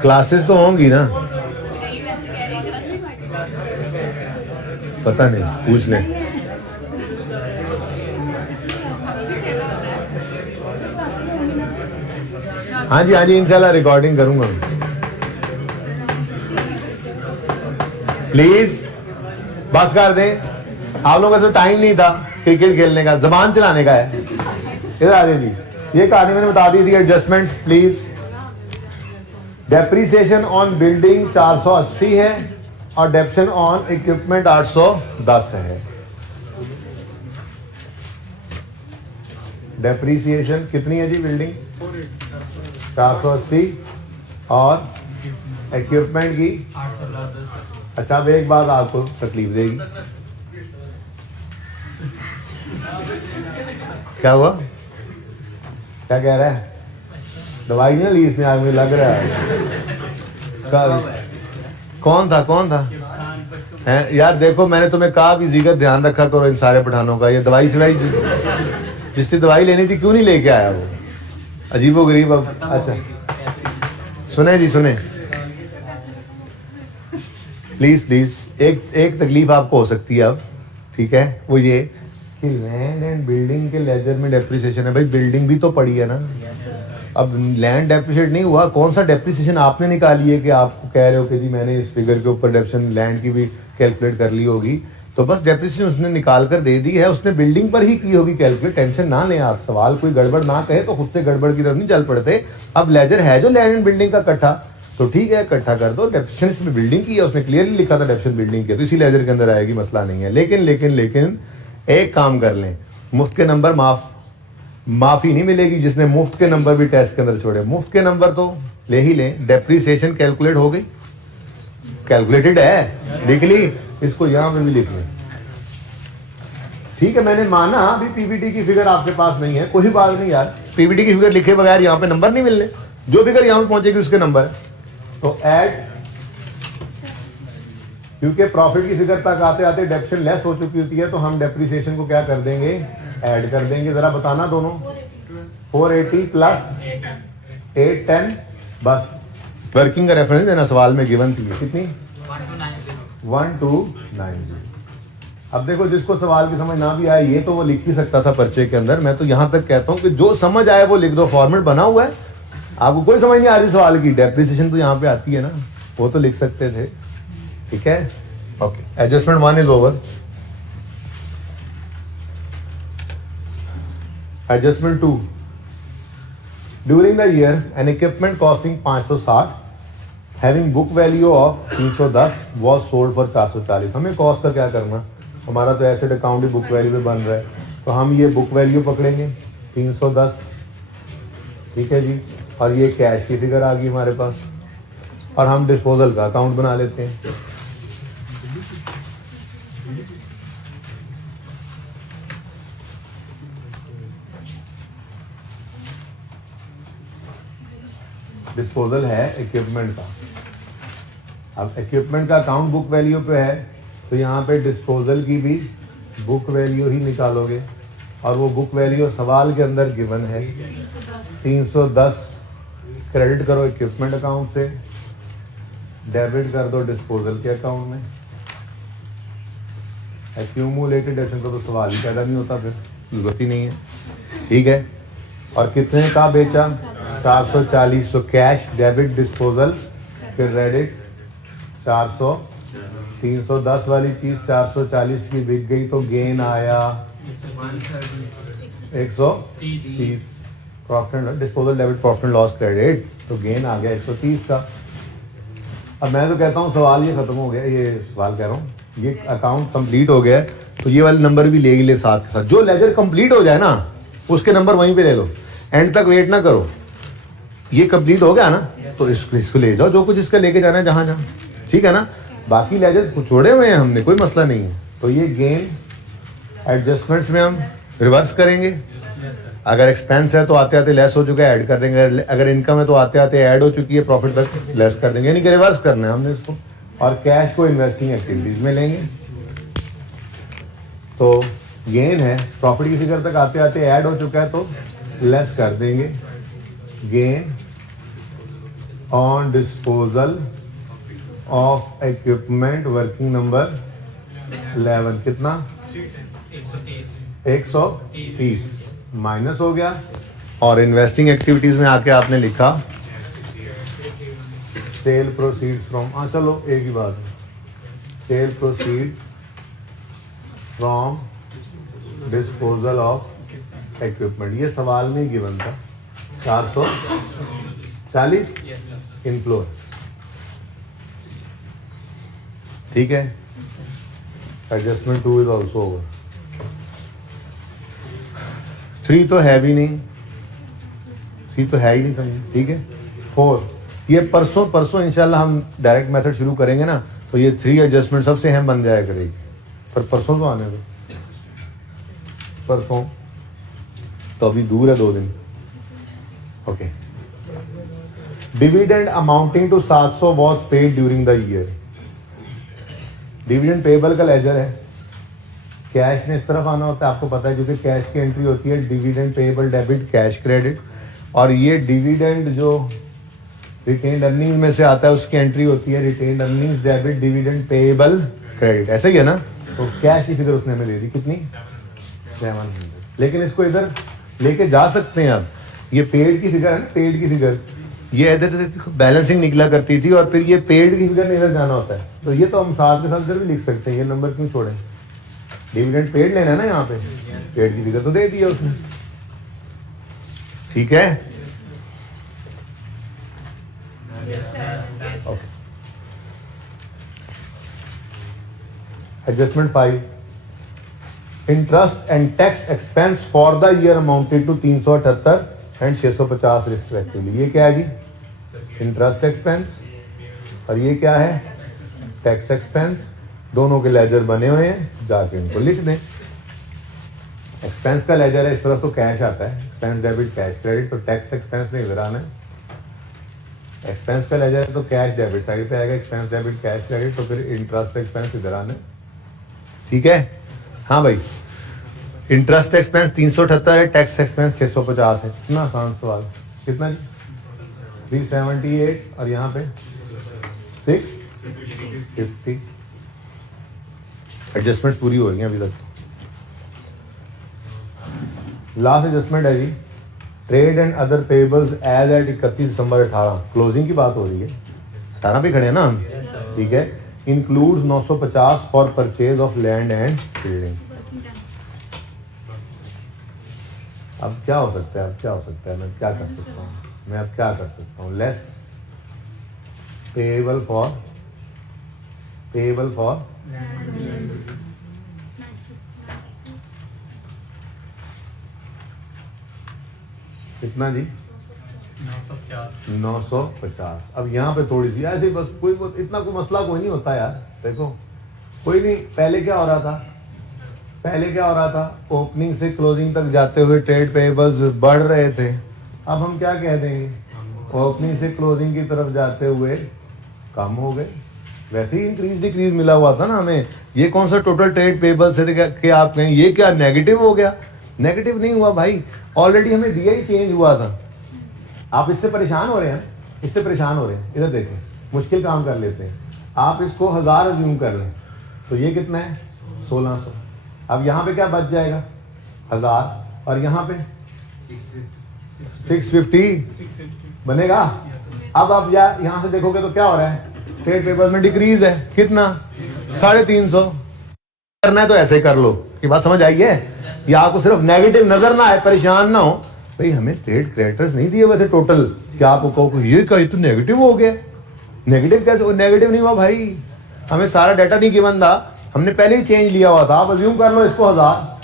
क्लासेस तो होंगी ना? पता नहीं, पूछ लें। हाँ जी इंशाल्लाह रिकॉर्डिंग करूंगा। प्लीज बस कर दें, आप लोगों का टाइम नहीं था क्रिकेट खेलने का, जबान चलाने का है। इधर आ जाइए जी, ये कहानी मैंने बता दी थी। Adjustments please. Depreciation on building 480 है और डेप्शन ऑन इक्विपमेंट 810 है। डेप्रीसिएशन कितनी है जी? बिल्डिंग 480 और इक्विपमेंट की 810। अच्छा, अब एक बात आपको तकलीफ देगी। क्या हुआ? क्या कह रहा है? दवाई नहीं ली इसने आज, मुझे लग रहा है। कौन था है यार? देखो, मैंने तुम्हें कहा भी जीगर ध्यान रखा करो इन सारे पठानों का। ये दवाई सिवाई जिससे दवाई लेनी थी क्यों नहीं लेके आया वो? अजीबो गरीब। अब अच्छा सुने जी, सुने प्लीज। एक तकलीफ आपको हो सकती है अब, ठीक है? वो ये कि लैंड एंड बिल्डिंग के लेजर में डेप्रिसिएशन है। भाई बिल्डिंग भी तो पड़ी है ना। अब लैंड डेप्रिशिएट नहीं हुआ, कौन सा डेप्रिसिएशन आपने निकाली है कि आपको कह रहे हो कि जी मैंने इस फिगर के ऊपर डेप्रिसिएशन लैंड की भी कैलकुलेट कर ली होगी? तो बस डेप्रिसिएशन उसने निकाल कर दे दी है, उसने बिल्डिंग पर ही की होगी कैलकुलेट। टेंशन ना लें आप, सवाल कोई गड़बड़ ना कहे तो खुद से गड़बड़ की तरफ नहीं चल पड़ते। अब लेजर है जो लैंड एंड बिल्डिंग का इकट्ठा, तो ठीक है इकट्ठा कर दो। डेप्रिसिएशन इसमें बिल्डिंग की है, उसने क्लियरली लिखा था डेप्रिसिएशन बिल्डिंग की, तो इसी लेजर के अंदर आएगी, मसला नहीं है। लेकिन एक काम कर लें, मुफ्त के नंबर माफी नहीं मिलेगी। जिसने मुफ्त के नंबर भी टेस्ट के अंदर छोड़े, मुफ्त के नंबर तो ले ही लें। डेप्रिसिएशन कैलकुलेट हो गई, कैलकुलेटेड है, लिख ली, इसको यहां पे भी लिख लें। ठीक है, मैंने माना अभी पीबीटी की फिगर आपके पास नहीं है, कोई बात नहीं यार। पीबीटी की फिगर लिखे बगैर यहां पे नंबर नहीं मिलने, जो फिगर यहां पे पहुंचेगी उसके नंबर। तो ऐड, क्योंकि प्रॉफिट की फिगर तक आते आते डेप्रिसिएशन लेस हो चुकी होती है, तो हम डेप्रिसिएशन को क्या कर देंगे? ऐड कर देंगे। जरा बताना दोनों। 480 प्लस 810, बस वर्किंग का रेफरेंस देना, सवाल में गिवन थी कितनी? 1290। अब देखो, जिसको सवाल की समझ ना भी आए ये तो वो लिख ही सकता था पर्चे के अंदर। मैं तो यहां तक कहता हूं कि जो समझ आए वो लिख दो, फॉर्मेट बना हुआ है। आपको कोई समझ नहीं आ रही सवाल की, डेप्रिसिएशन तो यहां पे आती है ना, वो तो लिख सकते थे। ठीक है, okay. Adjustment 1 is over. Adjustment 2. During the year, an equipment costing 560, having book value of 310 was sold for 440. हमें कॉस्ट का क्या करना? हमारा तो एसेट अकाउंट ही बुक वैल्यू पे बन रहा है, तो हम ये बुक वैल्यू पकड़ेंगे 310, ठीक है जी। और ये कैश की फिगर आ गई हमारे पास, और हम डिस्पोजल का अकाउंट बना लेते हैं। डिस्पोजल है इक्विपमेंट का। अब इक्विपमेंट का अकाउंट बुक वैल्यू पे है, तो यहाँ पे डिस्पोजल की भी बुक वैल्यू ही निकालोगे, और वो बुक वैल्यू सवाल के अंदर गिवन है 310। क्रेडिट करो इक्विपमेंट अकाउंट से, डेबिट कर दो डिस्पोजल के अकाउंट में। एक्यूमुलेटेड एक्शन तो सवाल ही पैदा नहीं होता, फिर जरूरत ही नहीं है। ठीक है, और कितने का बेचा? 440। तो कैश डेबिट डिस्पोजल फिर क्रेडिट 400। 310 वाली चीज 440 की बिक गई, तो गेन आया 130। Profit and disposal debit profit and loss credit, तो गेन आ गया 130 का। अब मैं तो कहता हूँ सवाल ये खत्म हो गया, ये सवाल कह रहा हूँ, ये अकाउंट कंप्लीट हो गया है, तो ये वाले नंबर भी ले ही ले साथ के साथ। जो लेजर कंप्लीट हो जाए ना, उसके नंबर वहीं पे ले लो, एंड तक वेट ना करो। ये कंप्लीट हो गया ना, तो इसको ले जाओ, जो कुछ इसका लेके जाना है जहाँ जहाँ, ठीक है ना। बाकी लेजर्स को छोड़े हुए हैं हमने, कोई मसला नहीं है। तो ये गेन एडजस्टमेंट्स में हम रिवर्स करेंगे। अगर एक्सपेंस है तो आते आते लेस हो चुका है, ऐड कर देंगे। अगर इनकम है तो आते आते ऐड हो चुकी है, प्रॉफिट तक लेस कर देंगे, यानी कि रिवर्स करना है हमने इसको। और कैश को इन्वेस्टिंग एक्टिविटीज में लेंगे, तो गेन है, प्रॉफिट की फिगर तक आते आते ऐड हो चुका है, तो लेस कर देंगे। Gain on disposal of equipment working number 11 कितना? 130 माइनस हो गया। और इन्वेस्टिंग एक्टिविटीज में आके आपने लिखा सेल प्रोसीड फ्रॉम, हाँ चलो एक ही बात है, cell proceed from disposal of equipment. ये सवाल में गिवन था 440 इनफ्लो, ठीक है। Adjustment 2 is also over. 3 तो है भी नहीं, 3 तो है ही नहीं समझे, ठीक है। 4 ये परसों इंशाल्लाह हम डायरेक्ट मेथड शुरू करेंगे ना, तो ये 3 एडजस्टमेंट सबसे अहम बन जाया करेगी। पर परसों तो आने दो, परसों तो अभी दूर है 2 दिन। Okay, dividend amounting to 700 was paid during the year. Dividend payable का लेजर है, कैश ने इस तरफ आना होता है, आपको पता है, क्योंकि कैश की एंट्री होती है dividend payable debit cash credit, और ये डिविडेंड जो रिटेन्ड अर्निंग में से आता है उसकी एंट्री होती है retained earnings debit dividend payable credit, ऐसा ही है ना। तो कैश की फिगर उसने हमें दे दी कितनी? 700। लेकिन इसको इधर लेके जा सकते हैं आप, ये पेड की फिगर है ना, पेड की फिगर ये इधर बैलेंसिंग निकला करती थी, और फिर ये पेड की फिगर ने इधर जाना होता है, तो ये तो हम साथ के साथ इधर भी लिख सकते हैं। ये नंबर क्यों छोड़े? डिविडेंड पेड लेना है ना, यहाँ पे पेड की फिगर तो दे दी है उसने, ठीक है। Adjustment 5, interest and tax expense for the year amounted to 378 and 650 respectively. ये क्या है जी? इंटरेस्ट एक्सपेंस, और ये क्या है? Tax expense. दोनों के लेजर बने हुए हैं, जाके इनको लिख दें। एक्सपेंस का लेजर है, इस तरफ तो कैश आता है, एक्सपेंस डेबिट कैश क्रेडिट, तो टैक्स एक्सपेंस ने इधर आना है। एक्सपेंस का लेजर है तो कैश डेबिट साइड पे आएगा, एक्सपेंस डेबिट कैश क्रेडिट, तो फिर इंटरेस्ट एक्सपेंस इधर आना है, ठीक है। हाँ भाई, इंटरेस्ट एक्सपेंस 378 है, टैक्स एक्सपेंस 650 है। कितना आसान सवाल, कितना जी? 378 और यहाँ पे 650। एडजस्टमेंट पूरी हो रही हैं अभी तक। लास्ट एडजस्टमेंट है जी, trade and other payables as at 31 December 18, closing की बात हो रही है। 18 पे खड़े हैं ना हम, ठीक है। Includes 950 for purchase of land and building. अब क्या हो सकता है, अब क्या हो सकता है, मैं क्या कर सकता हूँ, मैं अब क्या कर सकता हूँ? लेस पेबल फॉर कितना जी? 950। अब यहाँ पे थोड़ी सी ऐसे बस कोई इतना कोई मसला कोई नहीं होता यार, देखो कोई नहीं। पहले क्या हो रहा था, ओपनिंग से क्लोजिंग तक जाते हुए ट्रेड पेबल्स बढ़ रहे थे। अब हम क्या कह देंगे? ओपनिंग से क्लोजिंग की तरफ जाते हुए कम हो गए। वैसे ही इंक्रीज डिक्रीज मिला हुआ था ना हमें। ये कौन सा टोटल ट्रेड पेबल से कि आप कहें ये क्या नेगेटिव हो गया? नेगेटिव नहीं हुआ भाई, ऑलरेडी हमें दिया ही चेंज हुआ था। आप इससे परेशान हो रहे हैं, इससे परेशान हो रहे हैं। इधर देखें, मुश्किल काम कर लेते हैं। आप इसको 1000 अज्यूम कर लें तो ये कितना है 1600। अब यहाँ पे क्या बच जाएगा 1000 और यहाँ पे 650 बनेगा। अब आप यहाँ से देखोगे तो क्या हो रहा है, ट्रेड पेपर्स में डिक्रीज है कितना 350। करना है तो ऐसे कर लो। की बात समझ आई है? या आपको सिर्फ नेगेटिव नजर ना आए, परेशान ना हो भाई। हमें ट्रेड क्रेडिटर्स नहीं दिए हुए थे टोटल, क्या आपको कहो ये क्या तो नेगेटिव हो गया? नेगेटिव कैसे? नेगेटिव नहीं हुआ भाई, हमें सारा डाटा नहीं गिवन था, हमने पहले ही चेंज लिया हुआ था। आप अज्यूम कर लो इसको 1000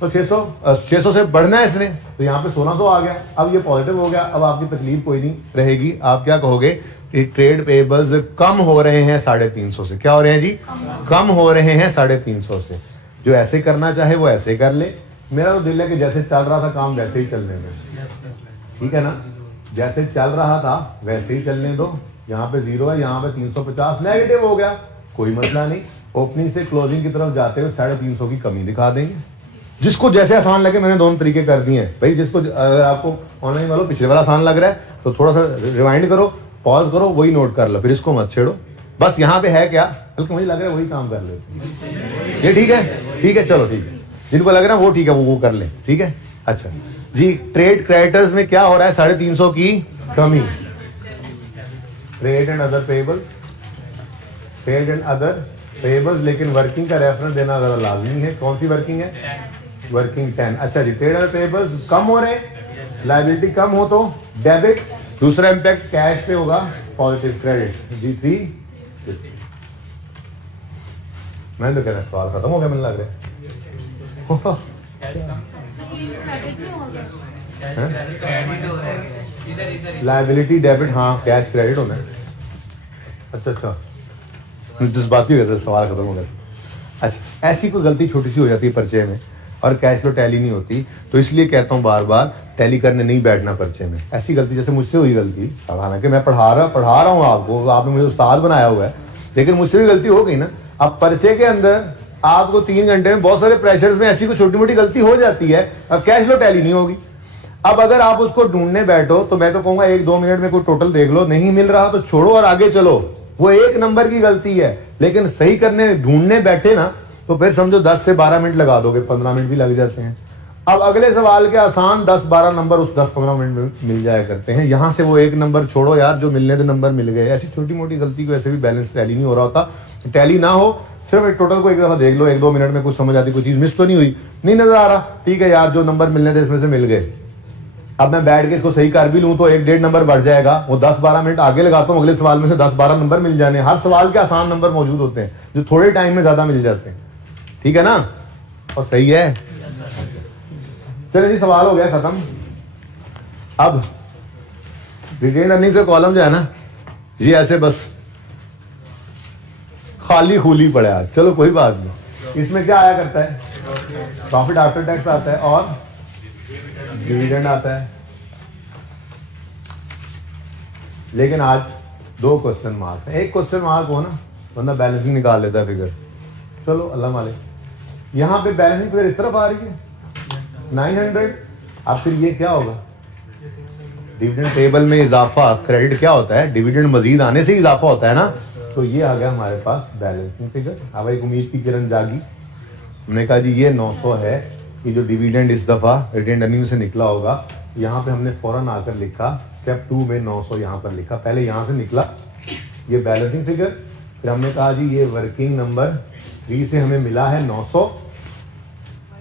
तो 600 से बढ़ना है इसने, तो यहाँ पे 1600 आ गया। अब ये पॉजिटिव हो गया। अब आपकी तकलीफ कोई नहीं रहेगी। आप क्या कहोगे कि ट्रेड पेबल्स कम हो रहे हैं 350 से। क्या हो रहे हैं जी? कम हो रहे हैं 350 से। जो ऐसे करना चाहे वो ऐसे कर ले। मेरा तो दिल है कि जैसे चल रहा था काम वैसे ही चलने दो, ठीक है ना? जैसे चल रहा था वैसे ही चलने दो। यहाँ पे 0 है, यहाँ पे 350 नेगेटिव हो गया, कोई मसला नहीं। ओपनिंग से क्लोजिंग की तरफ जाते हुए 350 की कमी दिखा देंगे। जिसको जैसे आसान लगे, मैंने दोनों तरीके कर दिए हैं भाई। जिसको अगर आपको ऑनलाइन वालों पिछले वाला आसान लग रहा है तो थोड़ा सा रिवाइंड करो, पॉज करो, वही नोट कर लो, फिर इसको मत छेड़ो। बस यहाँ पे है क्या, हल्का मुझे लग रहा है वही काम कर लेते। ये ठीक है? ठीक है, चलो ठीक है। जिनको लग रहा है वो ठीक है, वो कर ले, ठीक है। अच्छा जी, ट्रेड क्रेडिटर्स में क्या हो रहा है? 350 की कमी। Trade and other payables, trade and other payables, लेकिन वर्किंग का रेफरेंस देना जरा लाजमी है। कौन सी वर्किंग है? वर्किंग 10। अच्छा जी, ट्रेड एंड पेबल्स कम हो रहे, लायबिलिटी कम हो तो डेबिट। दूसरा इंपैक्ट कैश पे होगा, पॉजिटिव क्रेडिट। जी 3। मैं तो कह रहा सवाल खत्म हो गया, मैंने लग रहा है। लायबिलिटी डेबिट, हाँ कैश क्रेडिट होना है। अच्छा जिस बात की वजह से सवाल खत्म हो गया। अच्छा, ऐसी कोई गलती छोटी सी हो जाती है पर्चे में और कैश फ्लो टैली नहीं होती, तो इसलिए कहता हूँ बार बार टैली करने नहीं बैठना पर्चे में। ऐसी गलती जैसे मुझसे हुई गलती, हालांकि मैं पढ़ा रहा हूँ आपको, आपने मुझे उस्ताद बनाया हुआ है, लेकिन मुझसे भी गलती हो गई ना। अब पर्चे के अंदर आपको 3 घंटे में बहुत सारे प्रेशर्स में ऐसी कोई छोटी मोटी गलती हो जाती है। अब कैश फ्लो टैली नहीं होगी। अब अगर आप उसको ढूंढने बैठो तो मैं तो कहूंगा 1-2 मिनट में कोई टोटल देख लो, नहीं मिल रहा तो छोड़ो और आगे चलो। वो 1 नंबर की गलती है, लेकिन सही करने ढूंढने बैठे ना तो फिर समझो 10 से 12 मिनट लगा दोगे, 15 मिनट भी लग जाते हैं। अब अगले सवाल के आसान 10-12 नंबर उस 10-15 मिनट में मिल जाया करते हैं। यहां से वो 1 नंबर छोड़ो यार, जो मिलने थे नंबर मिल गए। ऐसी छोटी मोटी गलती को ऐसे भी बैलेंस टैली नहीं हो रहा होता। टैली ना हो, सिर्फ एक टोटल को एक दफा देख लो, 1-2 मिनट में कुछ समझ आती, कोई चीज मिस तो नहीं हुई, नहीं नजर आ रहा, ठीक है यार जो नंबर मिलने थे इसमें से मिल गए। अब मैं बैठ के इसको सही कर भी लूं तो 1-1.5 नंबर बढ़ जाएगा। वो 10-12 मिनट आगे लगाता हूँ, अगले सवाल में से 10-12 नंबर मिल जाने। हर सवाल के आसान नंबर मौजूद होते हैं जो थोड़े टाइम में ज्यादा मिल जाते हैं, ठीक है ना? और सही है। चलिए जी, सवाल हो गया खत्म। अब रिटेन अर्निंग से कॉलम जो है ना, ये ऐसे बस खाली खूली पड़ा। चलो कोई बात नहीं। इसमें क्या आया करता है? प्रॉफिट आफ्टर टैक्स आता है और डिविडेंड आता है। लेकिन आज 2 क्वेश्चन मार्क है। एक क्वेश्चन मार्क हो ना, वरना बैलेंसिंग निकाल लेता है फिगर। चलो अल्लाह मालिक। यहाँ पे बैलेंसिंग फिगर इस तरफ आ रही है 900। अब फिर ये क्या होगा? डिविडेंड टेबल में इजाफा, क्रेडिट क्या होता है? डिविडेंड मजीद आने से इजाफा होता है ना। तो ये आ गया हमारे पास बैलेंसिंग फिगर। अब एक उम्मीद की किरण जागी, हमने कहा जी ये 900 है, ये जो डिविडेंड इस दफा रिटेन अर्निंग से निकला होगा। यहाँ पे हमने फौरन आकर लिखा स्टेप 2 में 900 यहाँ पर लिखा, पहले यहाँ से निकला ये बैलेंसिंग फिगर। फिर हमने कहा जी ये वर्किंग नंबर 3 से हमें मिला है 900।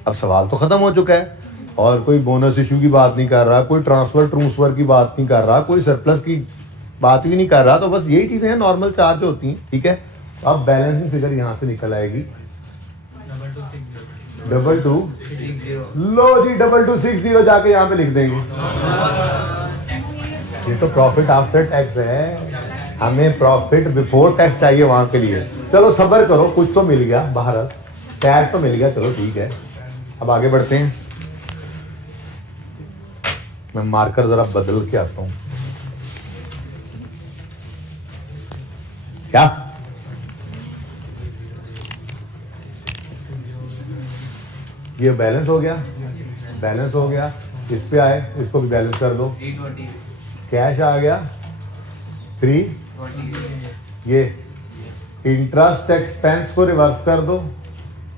अब सवाल तो खत्म हो चुका है और कोई बोनस इशू की बात नहीं कर रहा, कोई ट्रांसफर की बात नहीं कर रहा, कोई सरप्लस की बात भी नहीं कर रहा। तो बस यही चीजें हैं, नॉर्मल चार्ज होती हैं, ठीक है। अब बैलेंसिंग फिगर यहाँ से निकल आएगी 2260। लो जी 2260 जाके यहाँ पे लिख देंगे। ये तो प्रॉफिट आफ्टर टैक्स है, हमें प्रॉफिट बिफोर टैक्स चाहिए वहां के लिए। चलो सब्र करो, कुछ तो मिल गया बाहर, टैक्स तो मिल गया, चलो ठीक है। अब आगे बढ़ते हैं। मैं मार्कर जरा बदल के आता हूं। क्या ये बैलेंस हो गया? बैलेंस हो गया। इस पे आए, इसको भी बैलेंस कर दो। 320 कैश आ गया 3। ये इंटरेस्ट एक्सपेंस को रिवर्स कर दो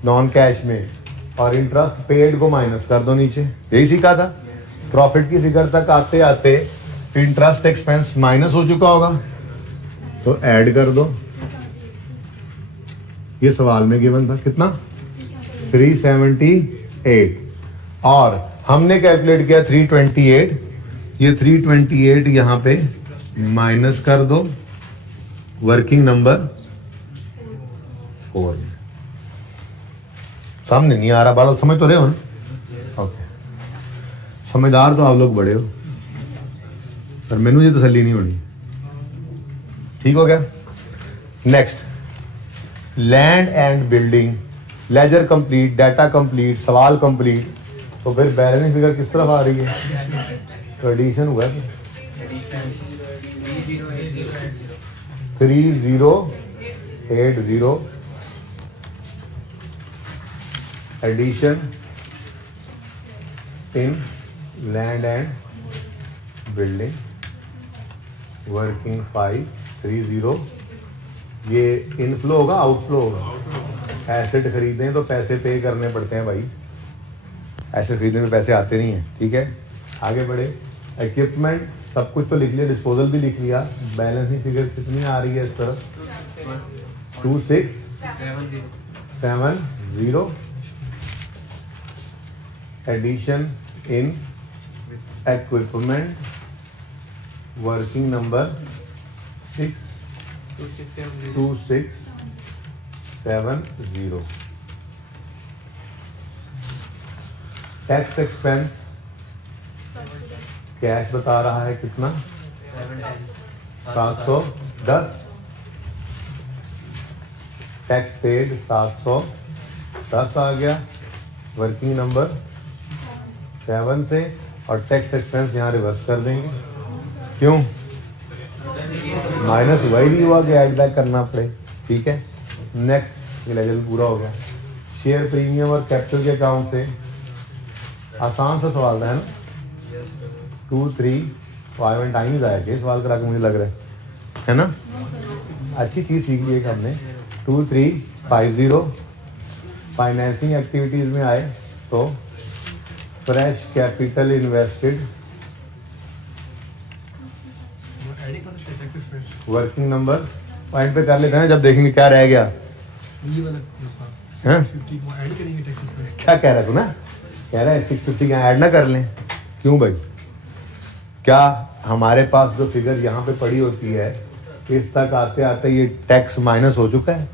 नॉन कैश में, और इंटरेस्ट पेड को माइनस कर दो नीचे। यही सीखा था। प्रॉफिट की फिगर तक आते आते इंटरेस्ट एक्सपेंस माइनस हो चुका होगा, तो ऐड कर दो। ये सवाल में गिवन था कितना? 378, और हमने कैलकुलेट किया 328। ये 328 यहां पे माइनस कर दो वर्किंग नंबर 4। सामने नहीं आ रहा, बाल समझ तो रहे हो ना? ओके, समझदार तो आप लोग बड़े हो, पर मैनू ये तसल्ली नहीं होनी। ठीक हो गया? Next, land and building, ledger complete, data complete, सवाल कंप्लीट। तो फिर बैलेंस फिगर किस तरफ आ रही है? तो एडिशन हुआ है 3080, addition in land and building, working 530। ये इनफ्लो होगा आउटफ्लो होगा? एसेट खरीदें तो पैसे पे करने पड़ते हैं भाई, एसेट खरीदने में पैसे आते नहीं हैं। ठीक है, आगे बढ़े। इक्विपमेंट सब कुछ तो लिख लिया, डिस्पोजल भी लिख लिया। बैलेंसिंग फिगर कितनी आ रही है इस तरफ? 2670। Addition in equipment, working number 2670। Tax expense cash बता रहा है कितना? 710। टैक्स पेड 710 आ गया वर्किंग नंबर 7 से, और टैक्स एक्सपेंस यहाँ रिवर्स कर देंगे। क्यों? माइनस हुआ ही नहीं हुआ कि ऐड बैक करना पड़े। ठीक है, नेक्स्ट, ये लेवल पूरा हो गया। शेयर प्रीमियम और कैपिटल के अकाउंट से आसान सा सवाल था, है ना? 2 3 5 टाइम ही जाया के सवाल करा के मुझे लग रहा है ना? अच्छी चीज सीख ली है हमने। 2 3 50 फाइनेंसिंग एक्टिविटीज में आए तो fresh capital invested, working number point पे कर लेते हैं, जब देखेंगे क्या रह गया। हाँ? क्या कह रहा है तू ना? कह रहा है 650 क्या ऐड ना कर लें? क्यों भाई? क्या हमारे पास जो फिगर यहाँ पे पड़ी होती है, इस तक आते आते ये टैक्स माइनस हो चुका है?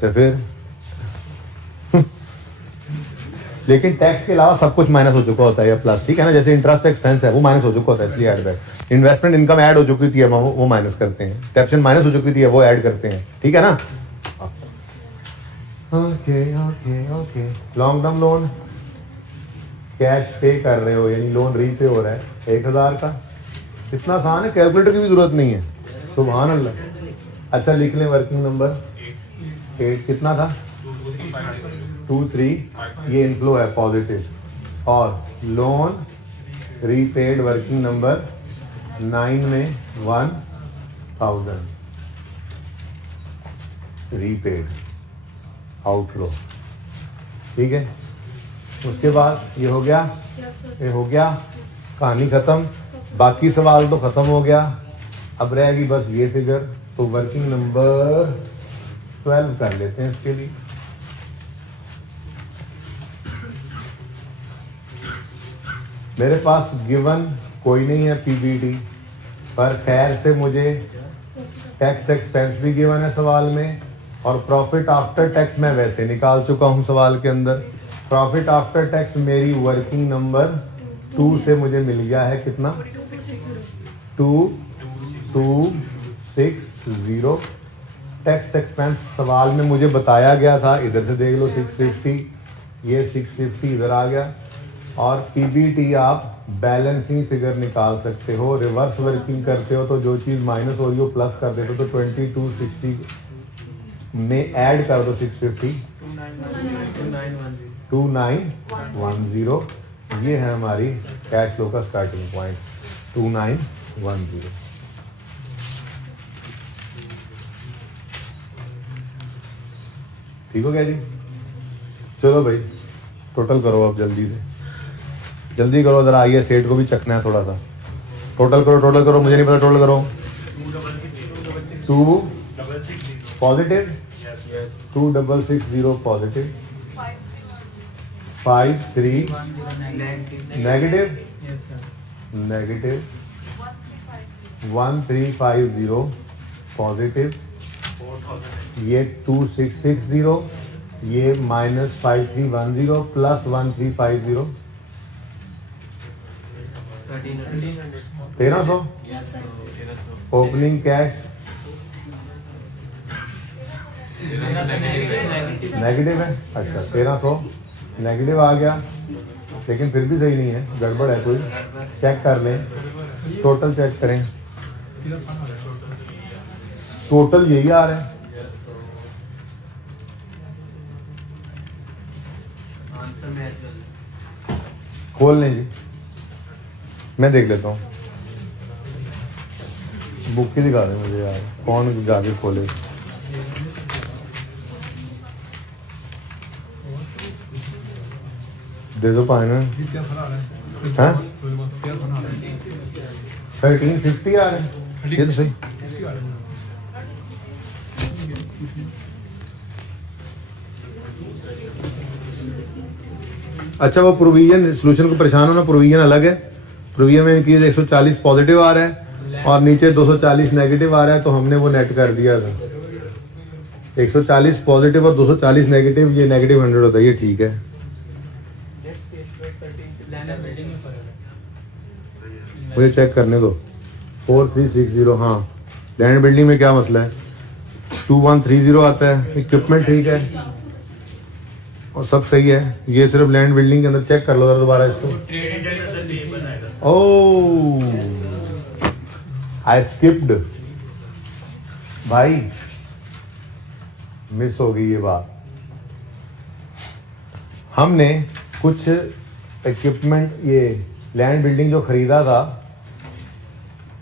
तो फिर लेकिन टैक्स के अलावा सब कुछ माइनस हो चुका होता है, या प्लस। ठीक है ना? जैसे इंटरेस्ट एक्सपेंस है वो माइनस हो चुका होता है, इसलिए add back. Investment income add हो चुकी थी, वो माइनस करते हैं। कैप्शन माइनस हो चुकी थी, वो ऐड करते हैं। ठीक है ना? Okay okay okay. Long term loan cash पे कर रहे हो, यानी लोन रीपे हो रहा है 1000 का। इतना आसान है, कैलकुलेटर की भी जरूरत नहीं है। सुभान अल्लाह। अच्छा, लिख लें वर्किंग नंबर 8 कितना था? 2 3। ये इनफ्लो है पॉजिटिव, और लोन रीपेड वर्किंग नंबर 9 में 1000 रीपेड आउटफ्लो। ठीक है, उसके बाद ये हो गया, ये हो गया, कहानी खत्म। बाकी सवाल तो खत्म हो गया, अब रहेगी बस ये फिगर। तो वर्किंग नंबर 12 कर लेते हैं इसके लिए। मेरे पास गिवन कोई नहीं है पीबीटी, पर खैर से मुझे टैक्स एक्सपेंस भी गिवन है सवाल में, और प्रॉफिट आफ्टर टैक्स मैं वैसे निकाल चुका हूं सवाल के अंदर। प्रॉफिट आफ्टर टैक्स मेरी वर्किंग नंबर 2 से मुझे मिल गया है कितना? 2260। टैक्स एक्सपेंस सवाल में मुझे बताया गया था, इधर से देख लो 650, ये 650 इधर आ गया। और पीबीटी आप बैलेंसिंग फिगर निकाल सकते हो। रिवर्स वर्किंग करते हो तो जो चीज़ माइनस हो रही हो प्लस कर देते हो, तो 2260 में ऐड कर दो 650, 2910। ये है हमारी कैश फ्लो का स्टार्टिंग पॉइंट 2910। ठीक हो गया जी? चलो भाई टोटल करो अब जल्दी से, जल्दी करो जरा। आइए सेट को भी चखना है थोड़ा सा। टोटल करो, मुझे नहीं पता, टोटल करो। 2 positive, 2660 positive, 53 negative, Yes, sir. Negative, 1350 positive, ये 2660, ये -5310 प्लस 1350, 1300 ओपनिंग कैश नेगेटिव है। अच्छा 1300 नेगेटिव आ गया, लेकिन फिर भी सही नहीं है, गड़बड़ है कोई। चेक कर लें, टोटल चेक करें, टोटल यही आ रहा है। खोल लें जी, मैं देख लेता हूँ। बुक ही दिखा दें मुझे यार, कौन जाके खोले। दे दो पाए ना। हाँ 1350 आ रहे हैं, ये तो सही। अच्छा वो प्रोविजन सोल्यूशन को परेशान होना, प्रोविजन अलग है। प्रोविजन में इंक्रीज 140 पॉजिटिव आ रहा है और नीचे 240 नेगेटिव आ रहा है, तो हमने वो नेट कर दिया था। 140 पॉजिटिव और 240 नेगेटिव, ये नेगेटिव 100 होता है, ये ठीक है। मुझे चेक करने दो। 4360, हाँ लैंड बिल्डिंग में क्या मसला है? 2130 आता है, इक्विपमेंट ठीक है और सब सही है। ये सिर्फ लैंड बिल्डिंग के अंदर चेक कर लो जरा दोबारा इसको। ओह आई स्किप्ड भाई, मिस हो गई ये बात। हमने कुछ इक्विपमेंट, ये लैंड बिल्डिंग जो खरीदा था,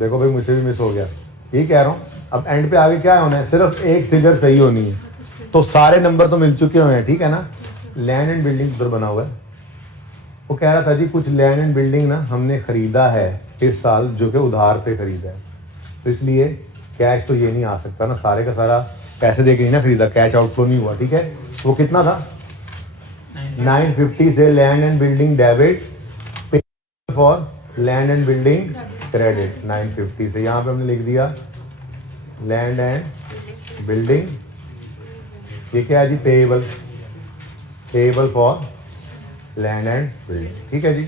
देखो भाई मुझसे भी मिस हो गया, ये कह रहा हूँ। अब एंड पे आगे क्या होना है, सिर्फ एक फिगर सही होनी है, तो सारे नंबर तो मिल चुके हुए हैं, ठीक है ना। लैंड एंड बिल्डिंग उधर बना हुआ है। वो कह रहा था जी कुछ लैंड एंड बिल्डिंग ना हमने खरीदा है इस साल, जो कि उधार पे खरीदा है, तो इसलिए कैश तो ये नहीं आ सकता ना, सारे का सारा पैसे दे के नहीं ना खरीदा, कैश आउटफ्लो नहीं हुआ, ठीक है। वो कितना था? 950 से लैंड एंड बिल्डिंग डेबिट, पे for land and building credit. 950 से यहाँ पे हमने लिख दिया लैंड एंड बिल्डिंग, ये क्या है जी? Payable, payable for land and building, ठीक है जी।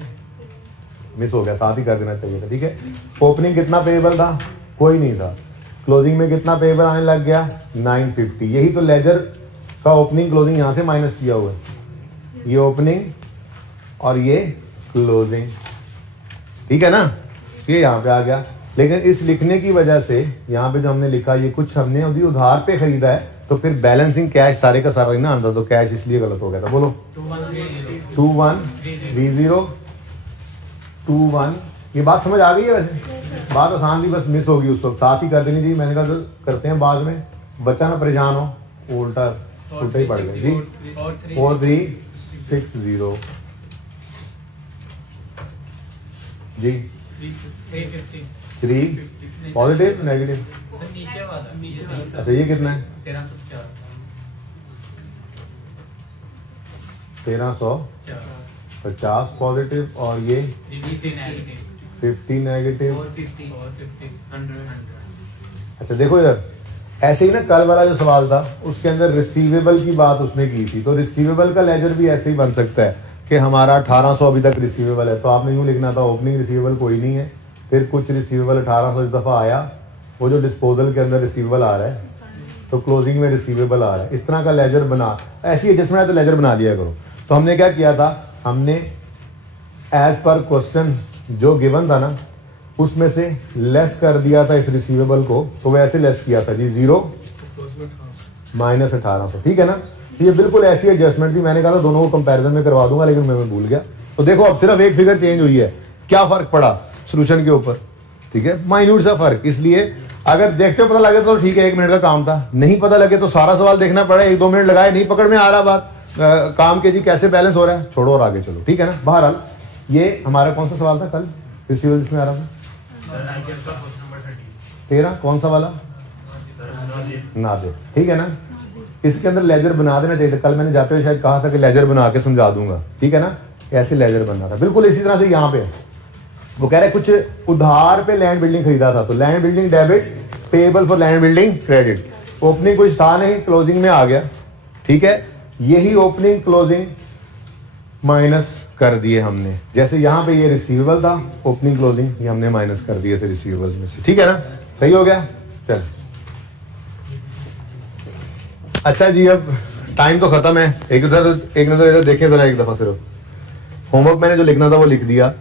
मिस हो गया, साथ ही कर देना चाहिए था, ठीक है। ओपनिंग कितना पेएबल था? कोई नहीं था। क्लोजिंग में कितना पेएबल आने लग गया? 950। यही तो लेजर का ओपनिंग क्लोजिंग यहाँ से माइनस किया हुआ है, ये ओपनिंग और ये क्लोजिंग, ठीक है ना। ये यहाँ पे आ गया, लेकिन इस लिखने की वजह से यहाँ पे जो हमने लिखा, ये कुछ हमने अभी उधार पे खरीदा है, तो फिर बैलेंसिंग कैश सारे का सारा ना आंदा, तो कैश इसलिए गलत हो गया था। बोलो 2130 21। ये बात समझ आ गई है? वैसे बात आसान थी, बस मिस होगी उस वक्त, साथ ही कर देनी थी। मैंने कहा तो करते हैं बाद में, बच्चा ना परेशान हो, उल्टा ही पड़ गया जी। 4360 जी, 3 पॉजिटिव नेगेटिव। नीचे वाला अच्छा ये कितना है? 1350 पॉजिटिव और ये 50 नेगेटिव। अच्छा देखो इधर, ऐसे ही ना कल वाला जो सवाल था उसके अंदर रिसीवेबल की बात उसने की थी, तो रिसीवेबल का लेजर भी ऐसे ही बन सकता है कि हमारा 1800 अभी तक रिसीवेबल है, तो आपने यूँ लिखना था ओपनिंग रिसीवेबल कोई नहीं है, फिर कुछ रिसीवेबल 1800 इस दफ़ा आया, वो जो डिस्पोजल के अंदर रिसीवेबल आ रहा है, तो क्लोजिंग में रिसीवेबल आ रहा है। इस तरह का लेजर बना, ऐसी एडजस्टमेंट है तो लेजर बना दिया करो। तो हमने क्या किया था, हमने एज पर क्वेश्चन जो गिवन था ना उसमें से लेस कर दिया था इस रिसीवेबल को, तो वैसे लेस किया था जी 0 माइनस 1800, ठीक है ना। ये बिल्कुल ऐसी एडजस्टमेंट थी, मैंने कहा था दोनों को कंपैरिजन में करवा दूंगा लेकिन मैं भूल गया। तो देखो अब सिर्फ एक फिगर चेंज हुई है, क्या फर्क पड़ा सोल्यूशन के ऊपर, ठीक है, माइन्यूट सा फर्क। इसलिए अगर देखते हो पता लगे तो ठीक है, 1 मिनट का काम था, नहीं पता लगे तो सारा सवाल देखना पड़ा, 1-2 मिनट लगाए, नहीं पकड़ में आ रहा बात काम के जी कैसे बैलेंस हो रहा है, छोड़ो और आगे चलो, ठीक है ना। बहरहाल ये हमारा कौन सा सवाल था कल रिसीवेबल्स में आ रहा था 13, कौन सा वाला, नाजिर, ठीक है ना। इसके अंदर लेजर बना देना चाहिए था, कल मैंने जाते हुए शायद कहा था कि लेजर बना के समझा दूंगा, ठीक है ना, ऐसे लेजर बनना था। बिल्कुल इसी तरह से यहाँ पे वो कह रहे कुछ उधार पे लैंड बिल्डिंग खरीदा था, तो land building debit, payable for land building credit, opening कुछ था नहीं, क्लोजिंग में आ गया, ठीक है। यही ओपनिंग क्लोजिंग माइनस कर दिए हमने, जैसे यहाँ पे ये रिसीवेबल था, ओपनिंग क्लोजिंग ये हमने माइनस कर दिए थे रिसीवेबल्स में से, ठीक है ना, सही हो गया। चल अच्छा जी, अब टाइम तो खत्म है, एक नजर इधर देखें जरा एक दफा सिर्फ। होमवर्क मैंने जो लिखना था वो लिख दिया।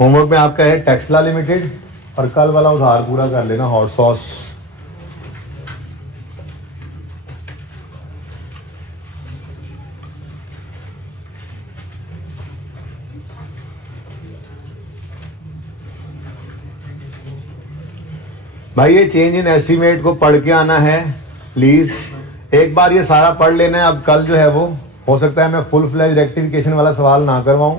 होमवर्क में आपका है टेक्सला लिमिटेड और कल वाला उधार पूरा कर लेना, हॉट सॉस। भाई ये चेंज इन एस्टीमेट को पढ़ के आना है प्लीज, एक बार ये सारा पढ़ लेना है। अब कल जो है वो हो सकता है मैं फुल फ्लैज रेक्टिफिकेशन वाला सवाल ना करवाऊं,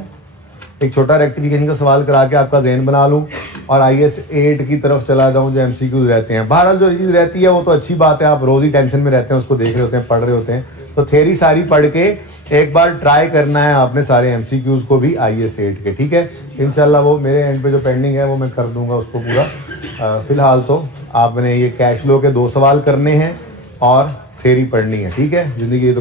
एक छोटा रेक्टिफिकेशन का सवाल करा के आपका ज़हन बना लूं और IAS 8 की तरफ चला जाऊं जो MCQs रहते हैं। बहरहाल जो चीज़ रहती है वो तो अच्छी बात है, आप रोज ही टेंशन में रहते हैं, उसको देख रहे होते हैं, पढ़ रहे होते हैं, तो थ्योरी सारी पढ़ के एक बार ट्राई करना है आपने सारे MCQs को भी IAS 8 के, ठीक है। इंशाल्लाह वो मेरे एंड पे जो पेंडिंग है वो मैं कर दूंगा उसको पूरा। फिलहाल तो आपने ये कैश फ्लो के 2 सवाल करने हैं और थ्योरी पढ़नी है, ठीक है। जिंदगी